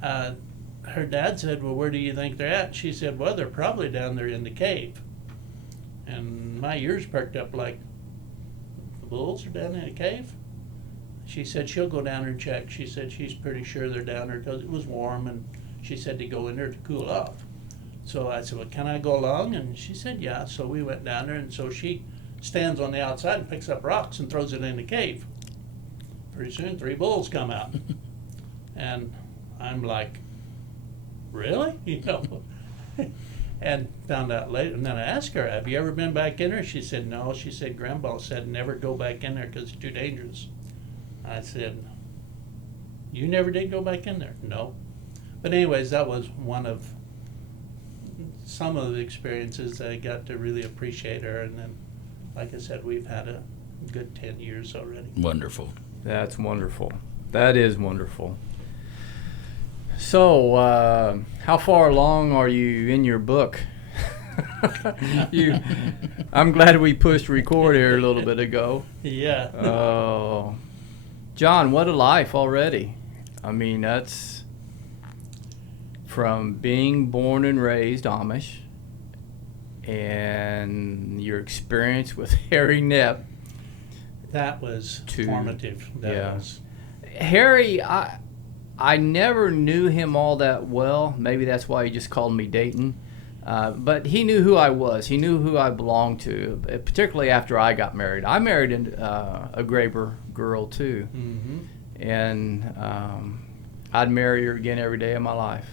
her dad said, "Well, where do you think they're at?" She said, "Well, they're probably down there in the cave." And my ears perked up like, the bulls are down in the cave? She said she'll go down there and check. She said she's pretty sure they're down there because it was warm, and she said to go in there to cool off. So I said, "Well, can I go along?" And she said, "Yeah." So we went down there, and so she stands on the outside and picks up rocks and throws it in the cave. Pretty soon, 3 bulls come out. And I'm like, "Really?" And found out later. And then I asked her, "Have you ever been back in there?" She said, "No." She said, "Grandpa said never go back in there because it's too dangerous." I said, "You never did go back in there?" "No." But anyways, that was one of some of the experiences that I got to really appreciate her. And then, like I said, we've had a good 10 years already. Wonderful. That's wonderful. That is wonderful. So, how far along are you in your book? I'm glad we pushed record here a little bit ago. Yeah. Oh, John, what a life already. I mean, that's from being born and raised Amish and your experience with Harry Knepp. That was formative. That was. Harry, I never knew him all that well. Maybe that's why he just called me Dayton. But he knew who I was. He knew who I belonged to, particularly after I got married. I married a Graber girl, too. Mm-hmm. And I'd marry her again every day of my life.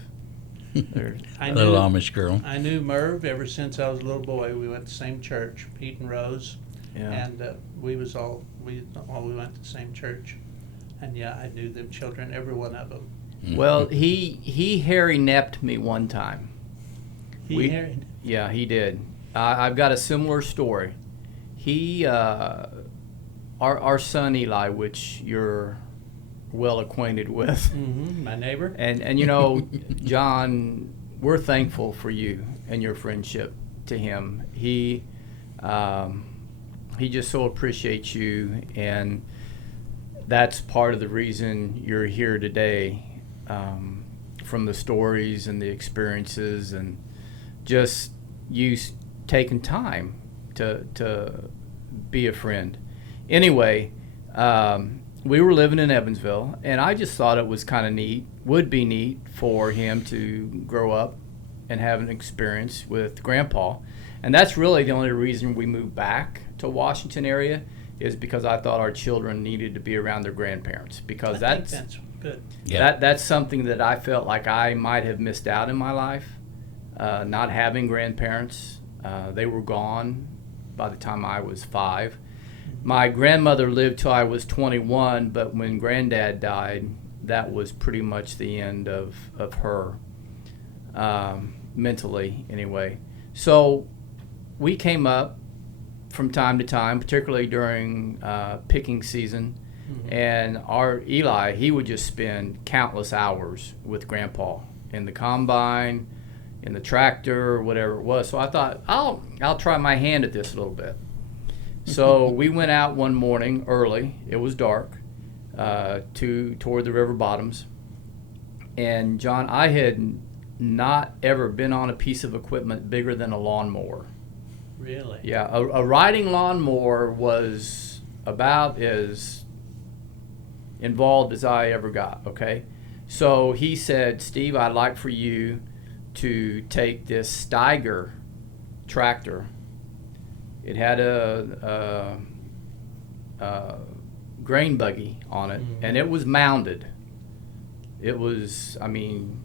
Little Amish girl. I knew Merv ever since I was a little boy. We went to the same church, Pete and Rose. Yeah. And we went to the same church. And yeah, I knew them children, every one of them. Well, he Harry Knepped me one time. Harry? Yeah, he did. I've got a similar story. He, our son Eli, which you're well acquainted with. Mm-hmm. My neighbor. And you know, John, we're thankful for you and your friendship to him. He just so appreciates you, and that's part of the reason you're here today, from the stories and the experiences and just you taking time to be a friend. Anyway, we were living in Evansville, and I just thought it was kind of would be neat for him to grow up and have an experience with Grandpa. And that's really the only reason we moved back to Washington area, is because I thought our children needed to be around their grandparents, because that's good. Yeah. That's something that I felt like I might have missed out in my life, not having grandparents. They were gone by the time I was 5. My grandmother lived till I was 21, but when Granddad died, that was pretty much the end of her, mentally anyway. So we came up from time to time, particularly during picking season, and our Eli, he would just spend countless hours with Grandpa in the combine, in the tractor, whatever it was. So I thought, I'll try my hand at this a little bit. So we went out one morning early. It was dark, toward the river bottoms. And John, I had not ever been on a piece of equipment bigger than a lawnmower. Really? Yeah, a riding lawnmower was about as involved as I ever got, okay? So he said, Steve, I'd like for you to take this Steiger tractor. It had a grain buggy on it, and it was mounded. It was, I mean,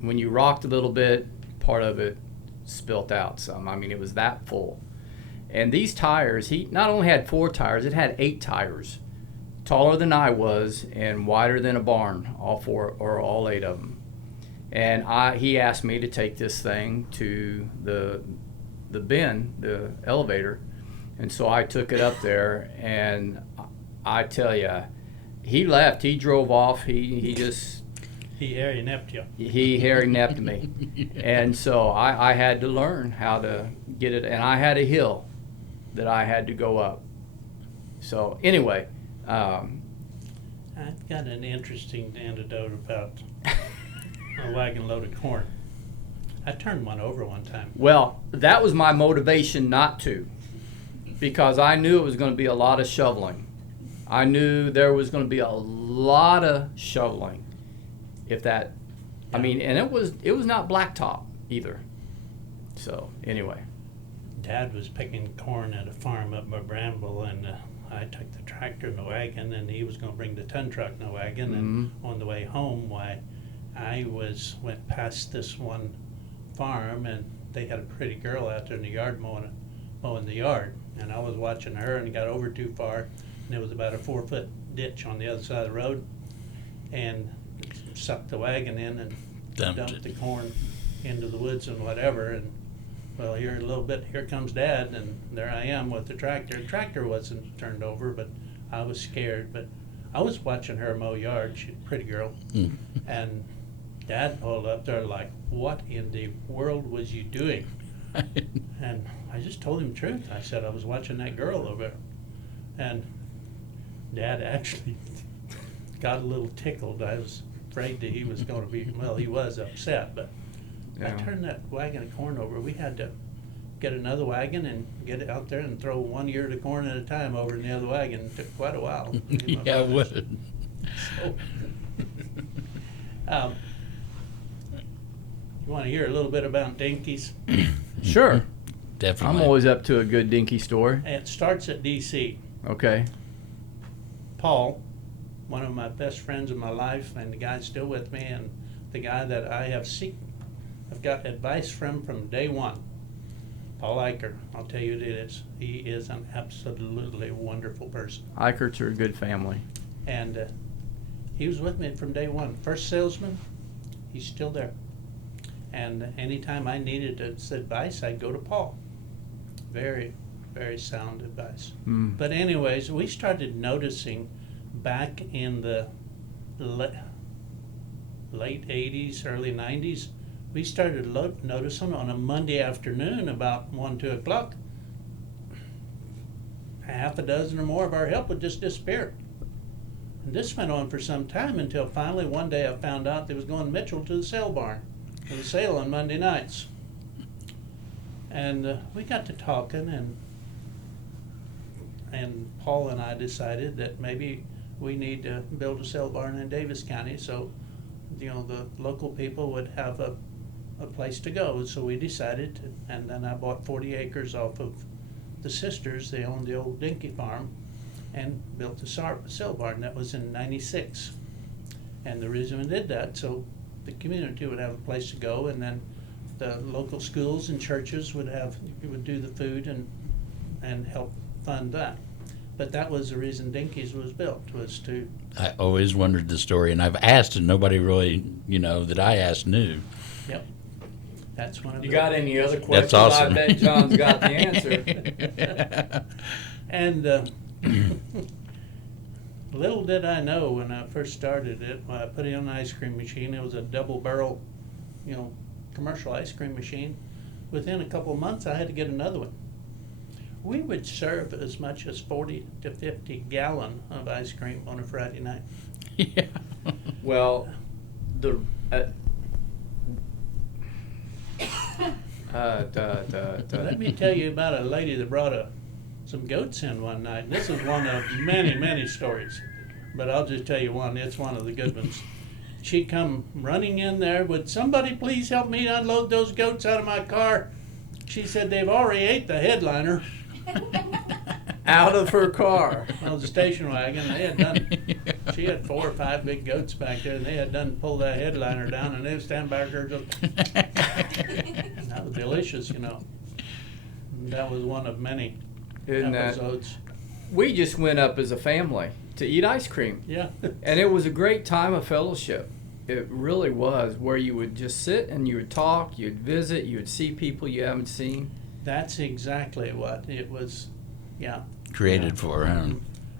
when you rocked a little bit, part of it spilt out some. I mean, it was that full. And these tires, he not only had 4 tires, it had 8 tires, taller than I was and wider than a barn, all 4 or all 8 of them. And he asked me to take this thing to the bin, the elevator, and so I took it up there, and I tell you, he left. He drove off. He just... He Harry Knepped you. He Harry Knepped me. And so I had to learn how to get it, and I had a hill that I had to go up. So anyway... I've got an interesting anecdote about a wagon load of corn. I turned one over one time. Well, that was my motivation not to, because I knew it was going to be a lot of shoveling. I knew there was going to be a lot of shoveling. If that, I mean, and it was not blacktop either. So anyway. Dad was picking corn at a farm up by Bramble, and I took the tractor in the wagon, and he was going to bring the ton truck in the wagon. And on the way home, I went past this one farm, and they had a pretty girl out there in the yard mowing the yard, and I was watching her, and got over too far, and there was about a 4-foot ditch on the other side of the road, and sucked the wagon in and dumped the corn into the woods and whatever. And well, here a little bit, here comes Dad, and there I am with the tractor. The tractor wasn't turned over, but I was scared. But I was watching her mow yard. She's a pretty girl, and Dad pulled up there like, what in the world was you doing? And I just told him the truth. I said I was watching that girl over there. And Dad actually got a little tickled. I was afraid that he was going to be, well, he was upset, but I Yeah. turned that wagon of corn over. We had to get another wagon and get it out there and throw 1 ear of corn at a time over in the other wagon. It took quite a while. Me and my Yeah, it brothers. would. So, you want to hear a little bit about Dinkies? Sure. Definitely. I'm always up to a good dinky story. It starts at D.C. Okay. Paul, one of my best friends in my life, and the guy's still with me, and the guy that I've got advice from day one. Paul Eicher, I'll tell you he is an absolutely wonderful person. Eicherts are a good family. And he was with me from day one. First salesman, he's still there. And anytime I needed advice, I'd go to Paul. Very, very sound advice. Mm. But anyways, we started noticing back in the late 80s, early 90s, we started noticing on a Monday afternoon about 1, 2 o'clock, half a dozen or more of our help would just disappear. And this went on for some time until finally one day I found out they was going Mitchell to the sale barn. There was a sale on Monday nights. And we got to talking, and Paul and I decided that maybe we need to build a sale barn in Davis County so, the local people would have a place to go. So we decided to, and then I bought 40 acres off of the sisters. They owned the old Dinky farm, and built a sale barn. That was in '96. And the reason we did that, so the community would have a place to go, and then the local schools and churches would do the food and help fund that. But that was the reason Dinky's was built, was to. I always wondered the story, and I've asked, and nobody really, that I asked knew. Yep. That's one of You the. got any other questions? That's awesome. I bet John's got the answer. And little did I know when I first started it, when I put it on an ice cream machine, it was a double barrel, commercial ice cream machine. Within a couple of months, I had to get another one. We would serve as much as 40 to 50 gallon of ice cream on a Friday night. Yeah. Well, Let me tell you about a lady that brought some goats in one night. This is one of many, many stories, but I'll just tell you one. It's one of the good ones. She come running in there, would somebody please help me unload those goats out of my car? She said they've already ate the headliner. out of her car. On the station wagon, they had done. She had 4 or 5 big goats back there, and they had done pulled that headliner down, and they was standing back there just. That was delicious, And that was one of many Isn't that? episodes. We just went up as a family to eat ice cream. Yeah. And it was a great time of fellowship. It really was, where you would just sit and you would talk, you'd visit, you would see people you haven't seen. That's exactly what it was. Yeah. Created for, huh?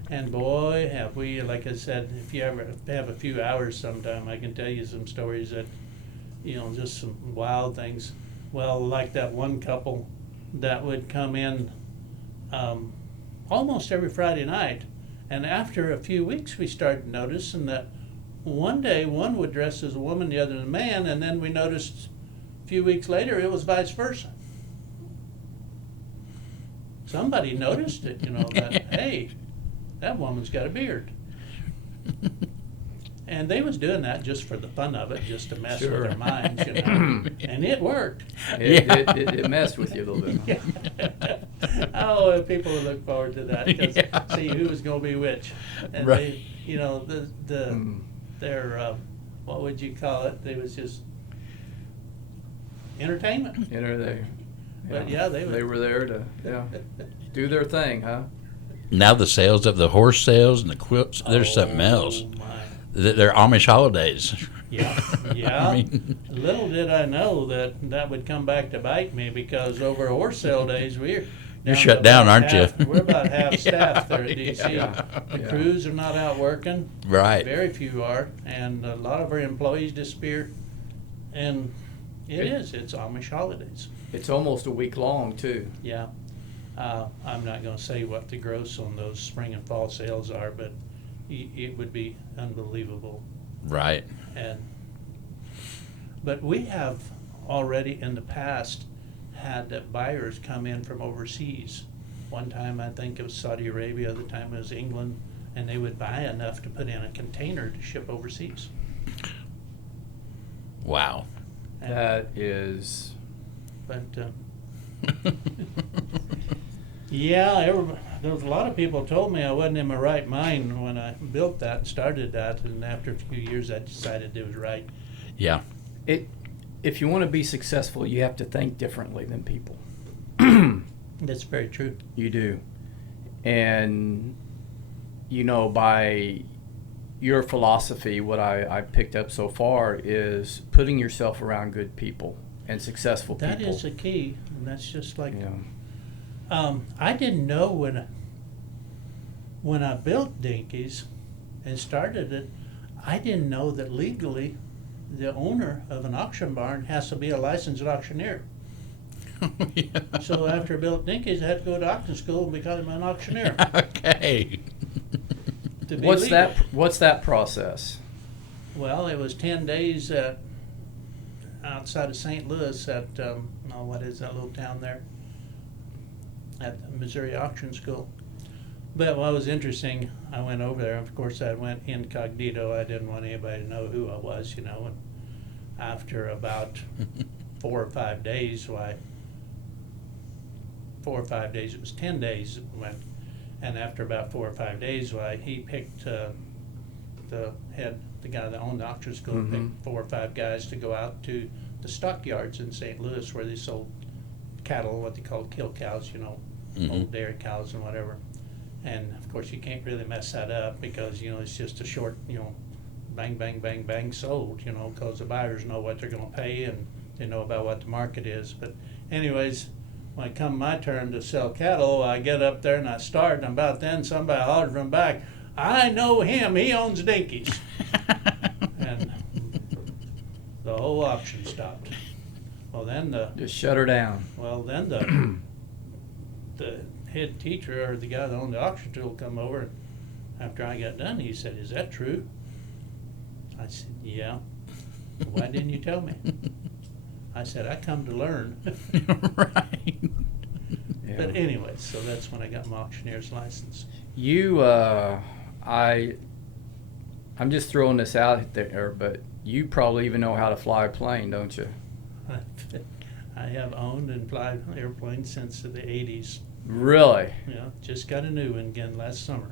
And boy, have we, like I said, if you ever have a few hours sometime, I can tell you some stories that, just some wild things. Well, like that one couple that would come in almost every Friday night. And after a few weeks, we started noticing that one day one would dress as a woman, the other as a man, and then we noticed a few weeks later it was vice versa. Somebody noticed it, that, hey, that woman's got a beard. And they was doing that just for the fun of it, just to mess with Sure. their minds, And it worked. It messed with you a little bit. Oh, people would look forward to that, because Yeah. see who was going to be which. And Right. their what would you call it? They was just entertainment. But yeah, they were there to do their thing, huh? Now the sales of the horse sales and the quilts, there's something else. Oh, my. They're Amish holidays. Yeah, yeah. I mean- Little did I know that would come back to bite me, because over horse sale days, we're You're down shut to down, about aren't half- you? We're about half staff Yeah. there at DC. Yeah. The Yeah. crews are not out working. Right. Very few are, and a lot of our employees disappear. And it's Amish holidays. It's almost a week long too. Yeah. I'm not gonna say what the gross on those spring and fall sales are, but it would be unbelievable. Right. But we have already in the past had buyers come in from overseas. One time I think it was Saudi Arabia, other time it was England, and they would buy enough to put in a container to ship overseas. Wow. And- That is, But, yeah, there was a lot of people told me I wasn't in my right mind when I built that and started that, and after a few years I decided it was right. Yeah. if you want to be successful, you have to think differently than people. That's very true. You do. And, by your philosophy, what I picked up so far is putting yourself around good people and successful people. That is the key, and that's just like, Yeah. I didn't know when I built Dinky's and started it, I didn't know that legally the owner of an auction barn has to be a licensed auctioneer. Yeah. So after I built Dinky's, I had to go to auction school and become an auctioneer. Okay. To be What's legal. What's that process? Well, it was 10 days outside of St. Louis at, what is that little town there? At the Missouri Auction School. But what was interesting, I went over there, of course I went incognito, I didn't want anybody to know who I was, and after about 4 or 5 days, 4 or 5 days, it was 10 days it went, and after about 4 or 5 days, he picked the guy that owned the auction school, picked 4 or 5 guys to go out to the stockyards in St. Louis where they sold cattle, what they call kill cows, old dairy cows and whatever. And of course you can't really mess that up because, it's just a short, bang, bang, bang, bang sold, because the buyers know what they're gonna pay and they know about what the market is. But anyways, when it come my turn to sell cattle, I get up there and I start, and about then somebody hollered from back, "I know him, he owns Dinky's." And the whole auction stopped. Well, then Just shut her down. the head teacher or the guy that owned the auction tool come over, and after I got done, he said, "Is that true?" I said, "Yeah." "Why didn't you tell me?" I said, "I come to learn." Right. Yeah. But anyway, so that's when I got my auctioneer's license. I'm just throwing this out there, but you probably even know how to fly a plane, don't you? I have owned and fly airplanes since the 80s. Really? Just got a new one again last summer.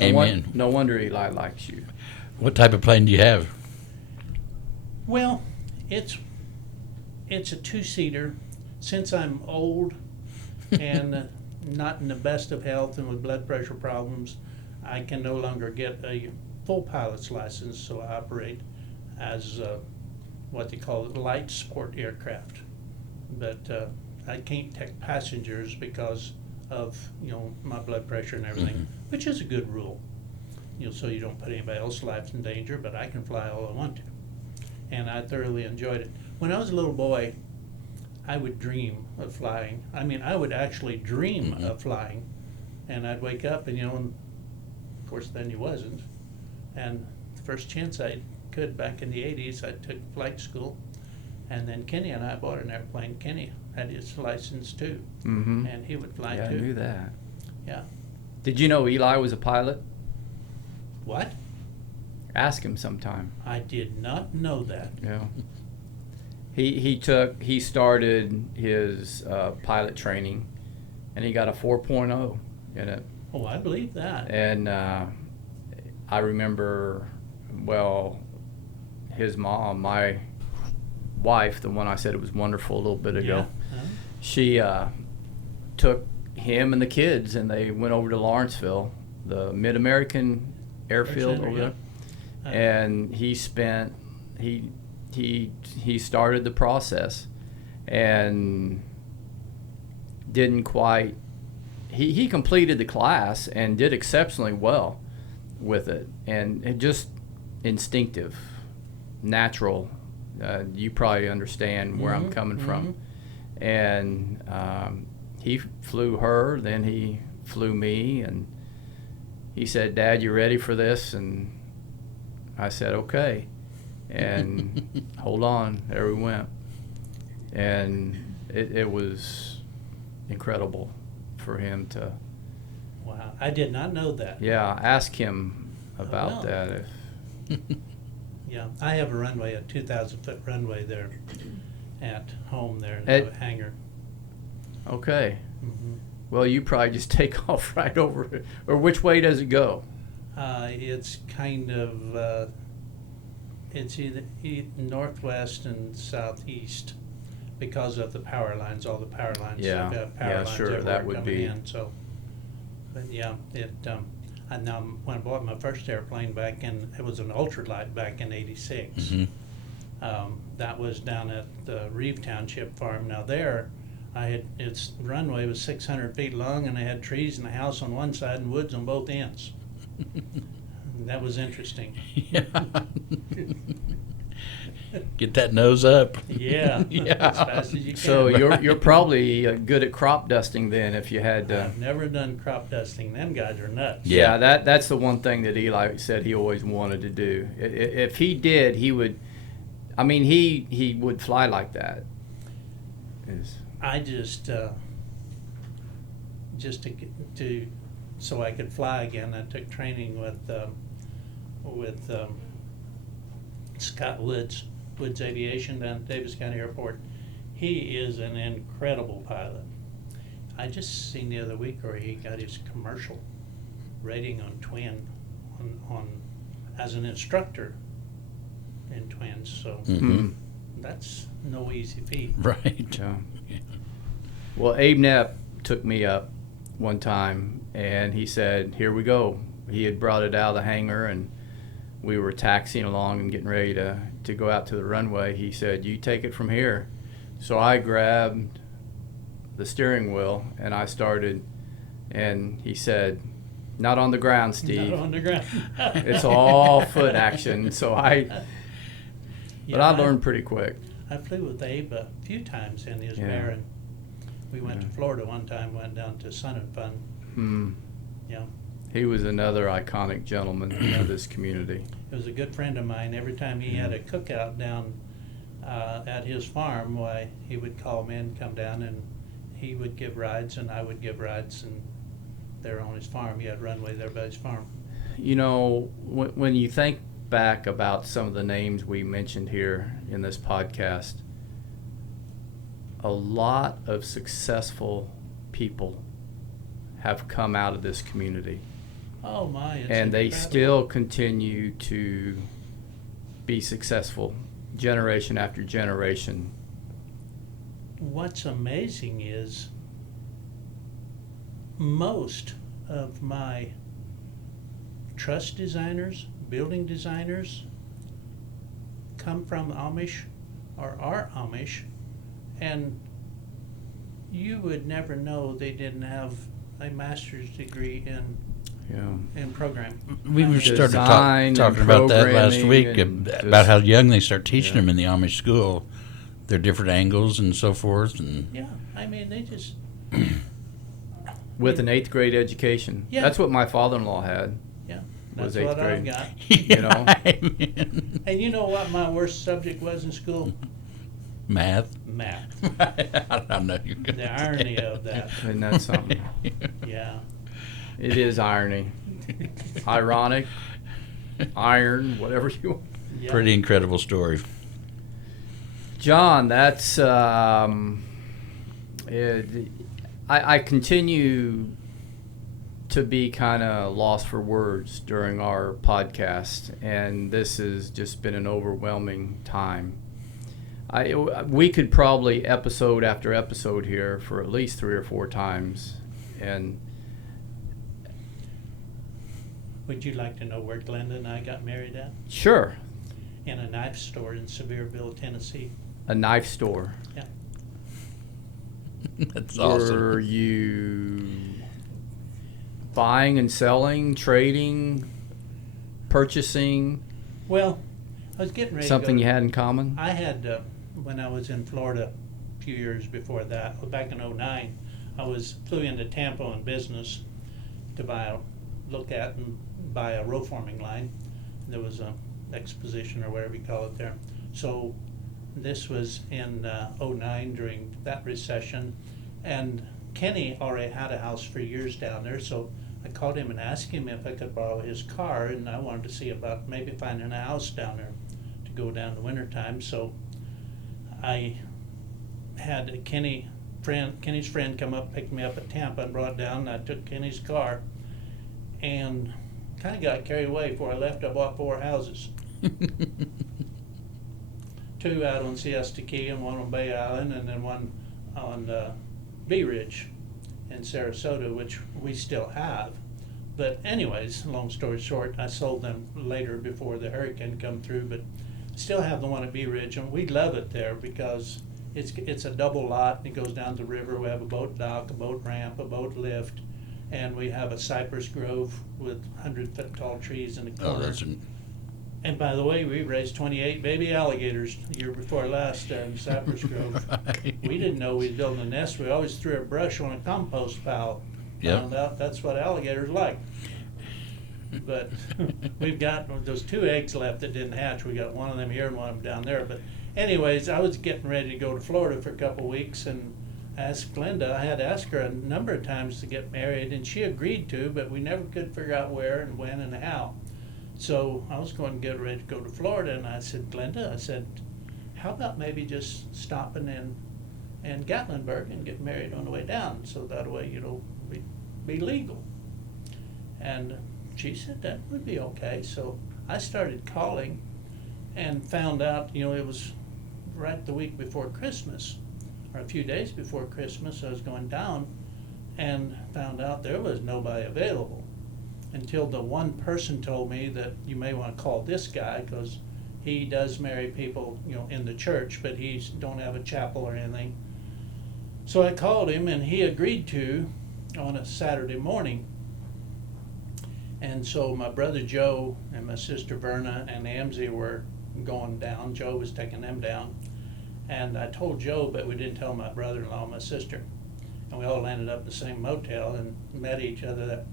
Amen. No wonder Eli likes you. What type of plane do you have? Well, it's a 2-seater. Since I'm old and not in the best of health and with blood pressure problems, I can no longer get a full pilot's license, so I operate as what they call light sport aircraft. But I can't take passengers because of my blood pressure and everything, which is a good rule. So you don't put anybody else's life in danger, but I can fly all I want to. And I thoroughly enjoyed it. When I was a little boy, I would dream of flying. I mean, I would actually dream of flying. And I'd wake up and, and of course then you wasn't. And the first chance I could back in the 80s, I took flight school. And then Kenny and I bought an airplane. Kenny had his license too. Mm-hmm. And he would fly Yeah, too. I knew that. Yeah. Did you know Eli was a pilot? What? Ask him sometime. I did not know that. Yeah. He started his pilot training, and he got a 4.0 in it. Oh, I believe that. And I remember, his mom, my wife, the one I said it was wonderful a little bit ago, Yeah. she took him and the kids, and they went over to Lawrenceville, the Mid-American Airfield Center, over yeah. there, and he started the process and didn't quite. He completed the class and did exceptionally well with it, and it just instinctive. natural. You probably understand where I'm coming from. And he flew her, then he flew me, and he said, "Dad, you ready for this?" And I said, "Okay." And hold on, there we went. And it was incredible for him to. Wow, I did not know that. Yeah, ask him about well. that. Yeah, I have a runway, a 2,000-foot runway there at home there in At- the hangar. Okay. Mhm. Well, you probably just take off right over it. Or which way does it go? It's kind of, it's either northwest and southeast because of the power lines, all the power lines. Yeah, We've got power yeah, lines sure, everywhere that would coming be- in, so. But yeah, and now when I bought my first airplane back in, it was an ultralight back in '86. Mhm. That was down at the Reeve Township Farm. Now there, its runway was 600 feet long, and they had trees and a house on one side and woods on both ends. That was interesting. Yeah. Get that nose up. Yeah, Yeah. as fast as you can. So you're probably good at crop dusting then if you had to. I've never done crop dusting. Them guys are nuts. Yeah, that's the one thing that Eli said he always wanted to do. If he did, he would. I mean, he would fly like that. I just to so I could fly again. I took training with Scott Woods Aviation down at Davis County Airport. He is an incredible pilot. I just seen the other week where he got his commercial rating on Twin on as an instructor in Twins. So Mhm. that's no easy feat. Right. Yeah. Well, Abe Knapp took me up one time, and he said, "Here we go." He had brought it out of the hangar, and we were taxiing along and getting ready to go out to the runway. He said, "You take it from here." So I grabbed the steering wheel, and I started, and he said, "Not on the ground, Steve. Not on the ground. It's all foot action." So but Yeah, I learned pretty quick. I flew with Abe a few times in his Yeah. Baron. We went to Yeah. Florida one time, went down to Sun and Fun. Hmm. Yeah, He was another iconic gentleman of this community. it was a good friend of mine. Every time he had a cookout down at his farm, why, he would call me and come down, and he would give rides and I would give rides, and there on his farm. He had runway there by his farm. You know, when you think back about some of the names we mentioned here in this podcast, a lot of successful people have come out of this community, Oh my, it's and they incredible. still continue to be successful generation after generation. What's amazing is most of my truss designers, building designers come from Amish or are Amish, and you would never know they didn't have a master's degree Yeah. in program. We were starting to Design and talking about that last programming week, and about just- how young they start teaching Yeah. them in the Amish school, their different angles and so forth. And Yeah, I mean, they just, With an 8th grade education. Yeah. That's what my father-in-law had. yeah, Was that's 8th what I've grade. got. You know? I mean, And you know what my worst subject was in school? math. Math. I know you're gonna The irony say of that. Isn't that something? Yeah. It is irony. Ironic, iron, whatever you want. Yeah. Pretty incredible story. John, that's I continue to be kind of lost for words during our podcast, and this has just been an overwhelming time. We could probably episode after episode here for at least 3 or 4 times, and Would you like to know where Glenda and I got married at? sure, In a knife store in Sevierville, Tennessee. a knife store. Yeah. That's Were awesome. you buying and selling, trading, purchasing? Well, I was getting ready Something to you go. had in common? I had, when I was in Florida a few years before that, back in '09, flew into Tampa on business to look at and buy a row forming line. There was a exposition or whatever you call it there. So this was in '09 during that recession, and Kenny already had a house for years down there, so I called him and asked him if I could borrow his car, and I wanted to see about maybe finding a house down there to go down the winter time. So I had Kenny's friend come up, pick me up at Tampa and brought it down, and I took Kenny's car and kind of got carried away. Before I left, I bought 4 houses. 2 out on Siesta Key and 1 on Bay Island, and then 1 on Bee Ridge in Sarasota, which we still have. But anyways, long story short, I sold them later before the hurricane come through, but still have the one at Bee Ridge, and we love it there because it's a double lot, and it goes down the river. We have a boat dock, a boat ramp, a boat lift, and we have a cypress grove with 100-foot tall trees in the Oh, corner. And by the way, we raised 28 baby alligators the year before last there in Cypress Grove. Right. We didn't know we was building a nest. We always threw a brush on a compost pile. Yep. Found out that's what alligators like. But we've got those 2 eggs left that didn't hatch. We got one of them here and one of them down there. But anyways, I was getting ready to go to Florida for a couple of weeks and asked Glenda. I had asked her a number of times to get married, and she agreed to, but we never could figure out where and when and how. So I was going to get ready to go to Florida, and I said, Glenda, I said, how about maybe just stopping in Gatlinburg and get married on the way down, so that way, we'd be legal. And she said that would be okay. So I started calling and found out, it was right the week before Christmas, or a few days before Christmas. I was going down and found out there was nobody available, until the one person told me that you may want to call this guy because he does marry people, in the church, but he don't have a chapel or anything. So I called him, and he agreed to on a Saturday morning. And so my brother Joe and my sister Verna and Amzie were going down. Joe was taking them down. And I told Joe, but we didn't tell my brother-in-law and my sister. And we all landed up in the same motel and met each other that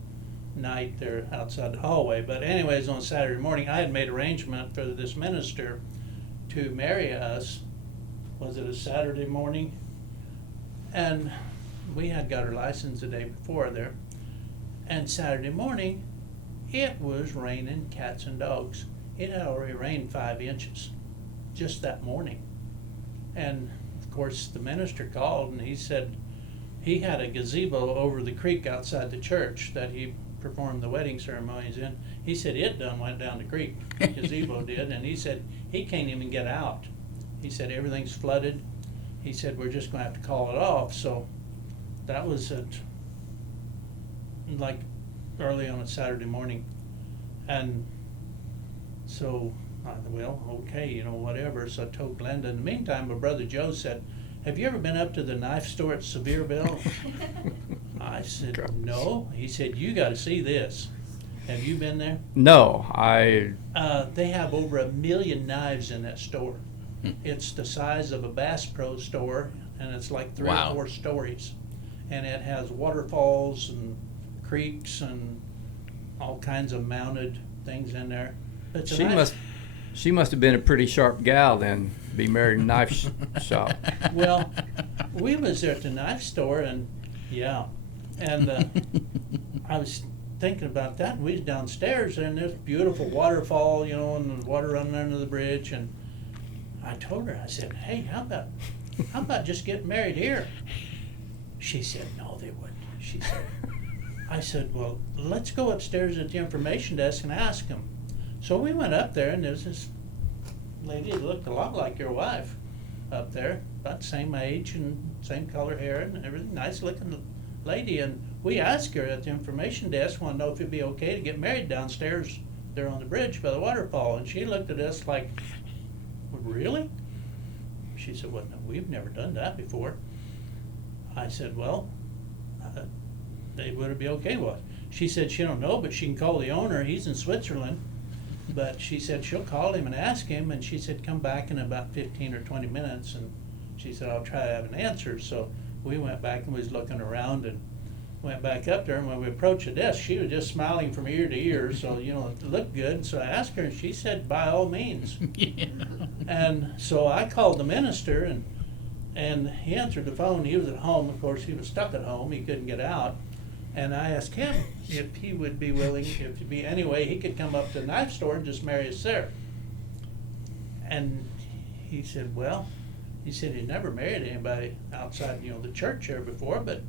night there outside the hallway. But anyways, on Saturday morning, I had made arrangement for this minister to marry us. Was it a Saturday morning? And we had got our license the day before there. And Saturday morning, it was raining cats and dogs. It had already rained 5 inches just that morning. And of course, the minister called, and he said he had a gazebo over the creek outside the church that he performed the wedding ceremonies in. He said it done went down the creek, the gazebo did, and he said he can't even get out. He said everything's flooded. He said we're just going to have to call it off. So that was like early on a Saturday morning. And so I thought, well, okay, whatever. So I told Glenda. In the meantime, my brother Joe said, have you ever been up to the knife store at Sevierville? I said, no. He said, you got to see this. Have you been there? No, They have over 1 million knives in that store. It's the size of a Bass Pro store, and it's like 3 Wow. or 4 stories. And it has waterfalls and creeks and all kinds of mounted things in there. It's a nice- she must have been a pretty sharp gal then, to be married in a knife shop. Well, we was there at the knife store, and yeah, and I was thinking about that. And we was downstairs, and there's a beautiful waterfall, and the water running under the bridge. And I told her, I said, hey, how about just getting married here? She said, no, they wouldn't. She said, I said, well, let's go upstairs at the information desk and ask them. So we went up there, and there's this lady that looked a lot like your wife up there, about the same age and same color hair and everything, nice looking lady. And we asked her at the information desk, want to know if it'd be okay to get married downstairs there on the bridge by the waterfall. And she looked at us like, really? She said, well, no, we've never done that before. I said, well, would it be okay with? She said she don't know, but she can call the owner. He's in Switzerland. But she said she'll call him and ask him, and she said come back in about 15 or 20 minutes, and she said I'll try to have an answer. So we went back and was looking around and went back up there, and when we approached the desk, she was just smiling from ear to ear, so it looked good. So I asked her, and she said by all means. Yeah. And so I called the minister, and he answered the phone. He was at home. Of course, he was stuck at home. He couldn't get out. And I asked him if he would be willing, if to be anyway, he could come up to the knife store and just marry us there. And he said, well, he said he'd never married anybody outside, the church there before, but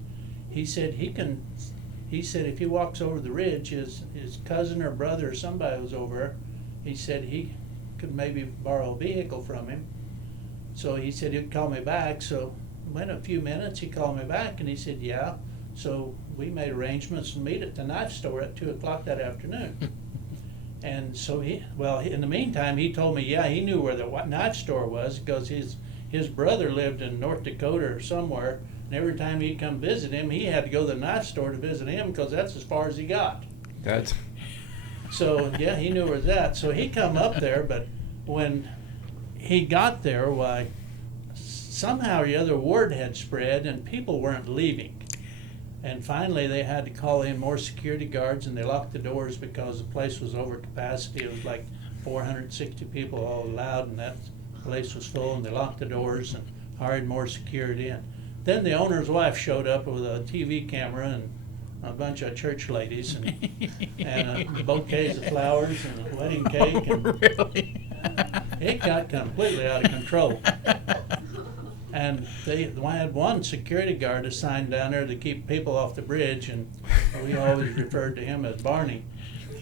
he said he said if he walks over the ridge, his cousin or brother or somebody was over there, he said he could maybe borrow a vehicle from him. So he said he'd call me back. So went a few minutes, he called me back and he said, yeah. So we made arrangements to meet at the knife store at 2:00 that afternoon. And so in the meantime, he told me, yeah, he knew where the knife store was because his brother lived in North Dakota or somewhere. And every time he'd come visit him, he had to go to the knife store to visit him because that's as far as he got. So, yeah, he knew where it was at. So he come up there, but when he got there, somehow or the other word had spread and people weren't leaving. And finally they had to call in more security guards, and they locked the doors because the place was over capacity. It was like 460 people all allowed, and that place was full, and they locked the doors and hired more security in. Then the owner's wife showed up with a TV camera and a bunch of church ladies and bouquets of flowers and a wedding cake. And Really? it got completely out of control. And they had one security guard assigned down there to keep people off the bridge, and we always referred to him as Barney.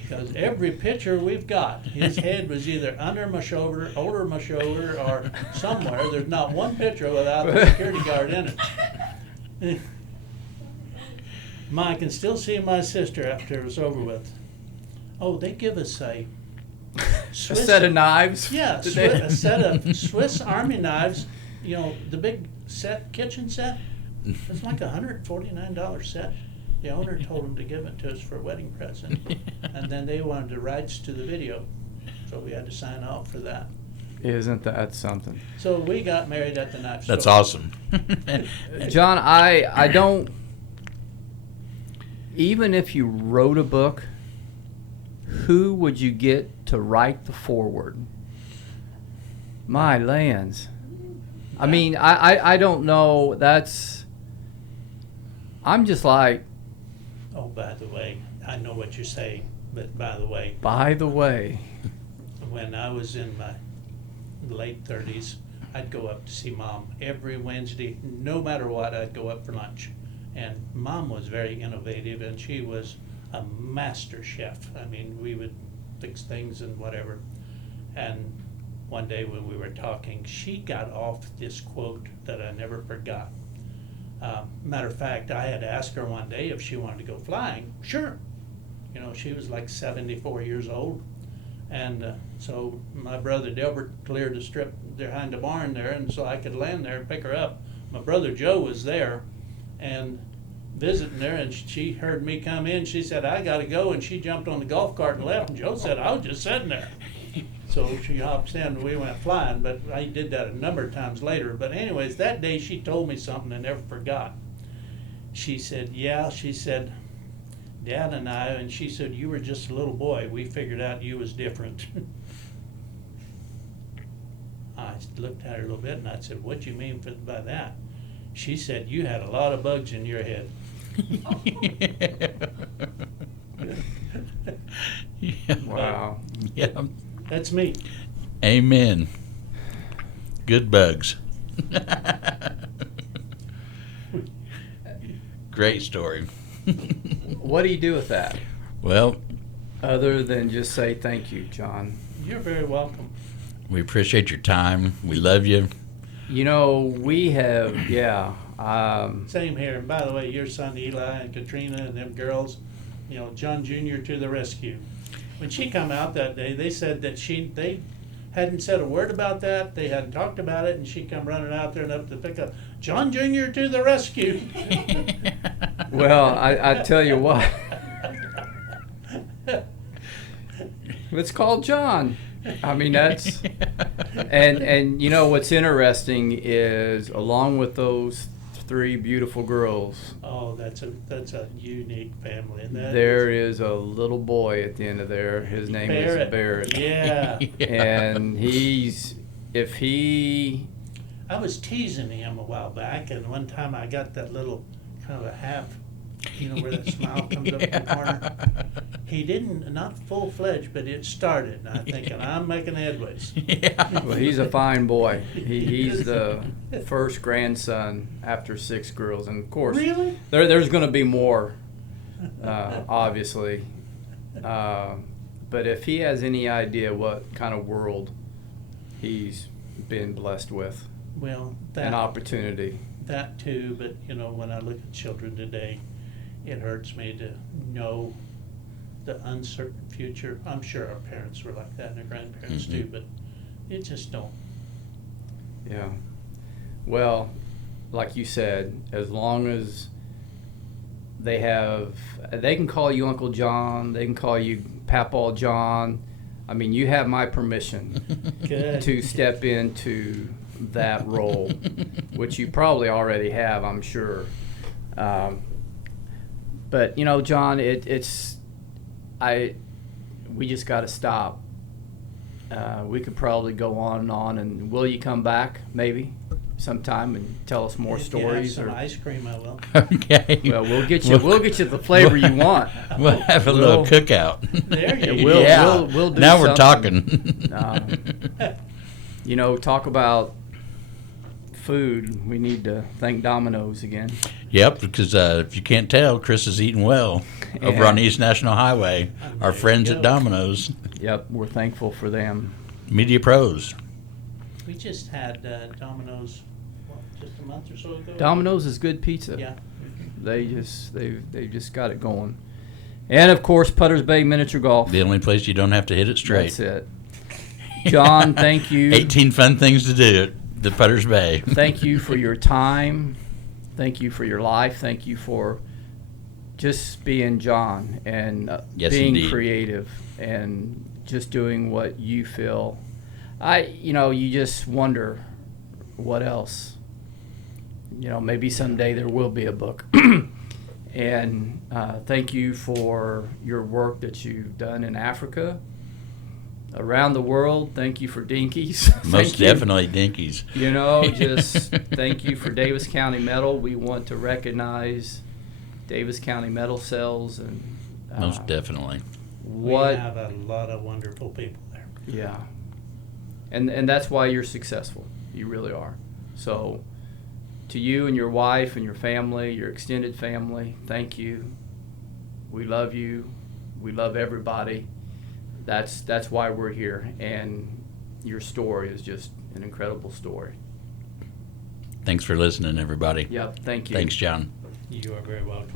Because every picture we've got, his head was either under my shoulder, over my shoulder, or somewhere. There's not one picture without the security guard in it. I can still see my sister after it was over with. Oh, they give us a Swiss, a set of knives? Yeah, a set of Swiss Army knives. The big kitchen set. It's like $149 set. The owner told him to give it to us for a wedding present. And then they wanted the rights to the video. So we had to sign off for that. Isn't that something? So we got married at the knife store. That's awesome. John, I don't, even if you wrote a book, who would you get to write the foreword? My lands. I mean, I don't know. I'm just like. Oh, by the way, I know what you're saying, but by the way, when I was in my late 30s, I'd go up to see Mom every Wednesday. No matter what, I'd go up for lunch. And Mom was very innovative, and she was a master chef. I mean, we would fix things and whatever. And one day when we were talking, she got off this quote that I never forgot. Matter of fact, I had asked her one day if she wanted to go flying. Sure. She was like 74 years old. And so my brother Delbert cleared the strip behind the barn there, and so I could land there and pick her up. My brother Joe was there and visiting there, and she heard me come in. She said, I got to go, and she jumped on the golf cart and left, and Joe said, I was just sitting there. So she hopped in and we went flying, but I did that a number of times later. But anyways, that day she told me something I never forgot. She said, Dad and I, and she said, you were just a little boy. We figured out you was different. I looked at her a little bit and I said, what do you mean by that? She said, you had a lot of bugs in your head. Yeah. Wow. Yeah. That's me. Amen. Good bugs. Great story. What do you do with that? Well, Other than just say thank you, John. You're very welcome. we appreciate your time. We love you. We have, Same here. And by the way, your son Eli and Katrina and them girls, John Jr. to the rescue. When she come out that day, they said that they hadn't said a word about that. They hadn't talked about it, and she come running out there and up to pick up John Jr. to the rescue. well, I tell you what. It's called John. I mean, that's and you know what's interesting is along with those 3 beautiful girls, Oh, that's a unique family. And that there is a little boy at the end of there. His name is Barrett. Yeah. And if he I was teasing him a while back, and one time I got that little kind of a half, where that smile comes up in the corner. He didn't, not full-fledged, but it started. And I'm thinking, I'm making headways. Yeah. well, he's a fine boy. He's the first grandson after 6 girls, and of course, Really? there's going to be more, obviously. But if he has any idea what kind of world he's been blessed with, Well, an opportunity. that too, but when I look at children today, it hurts me to know the uncertain future. I'm sure our parents were like that and our grandparents too, but it just don't. Yeah. Well, like you said, as long as they can call you Uncle John, they can call you Papaw John. I mean, you have my permission Good. to step into that role, which you probably already have, I'm sure. But John, we just got to stop. We could probably go on and on. And will you come back maybe sometime and tell us more If you have stories? some ice cream, I will. Okay. Well, we'll get you the flavor you want. We'll have a little cookout. There you Yeah, go. we'll do Now we're something. talking. Talk about food. We need to thank Domino's again. Yep, because if you can't tell, Chris is eating well over Yeah. on East National Highway. Our There friends you at go. Domino's, Yep, we're thankful for them. Media Pros. We just had Domino's, just a month or so ago? Domino's is good pizza. Yeah. They've just got it going. And of course, Putters Bay Miniature Golf. The only place you don't have to hit it straight. That's it. John, thank you. 18 fun things to do at the Putters Bay. Thank you for your time. Thank you for your life. Thank you for just being John and Yes, being indeed. creative and just doing what you feel. You just wonder what else. Maybe someday there will be a book. And thank you for your work that you've done in Africa, around the world. Thank you for Dinkies. Most Thank you. definitely Dinkies. Just thank you for Davis County Metal. We want to recognize Davis County Metal Cells and Most definitely. We what. have a lot of wonderful people there. Yeah, and that's why you're successful. You really are. So, to you and your wife and your family, your extended family, thank you. We love you. We love everybody. That's why we're here, and your story is just an incredible story. Thanks for listening, everybody. Yep, thank you. Thanks, John. You are very welcome.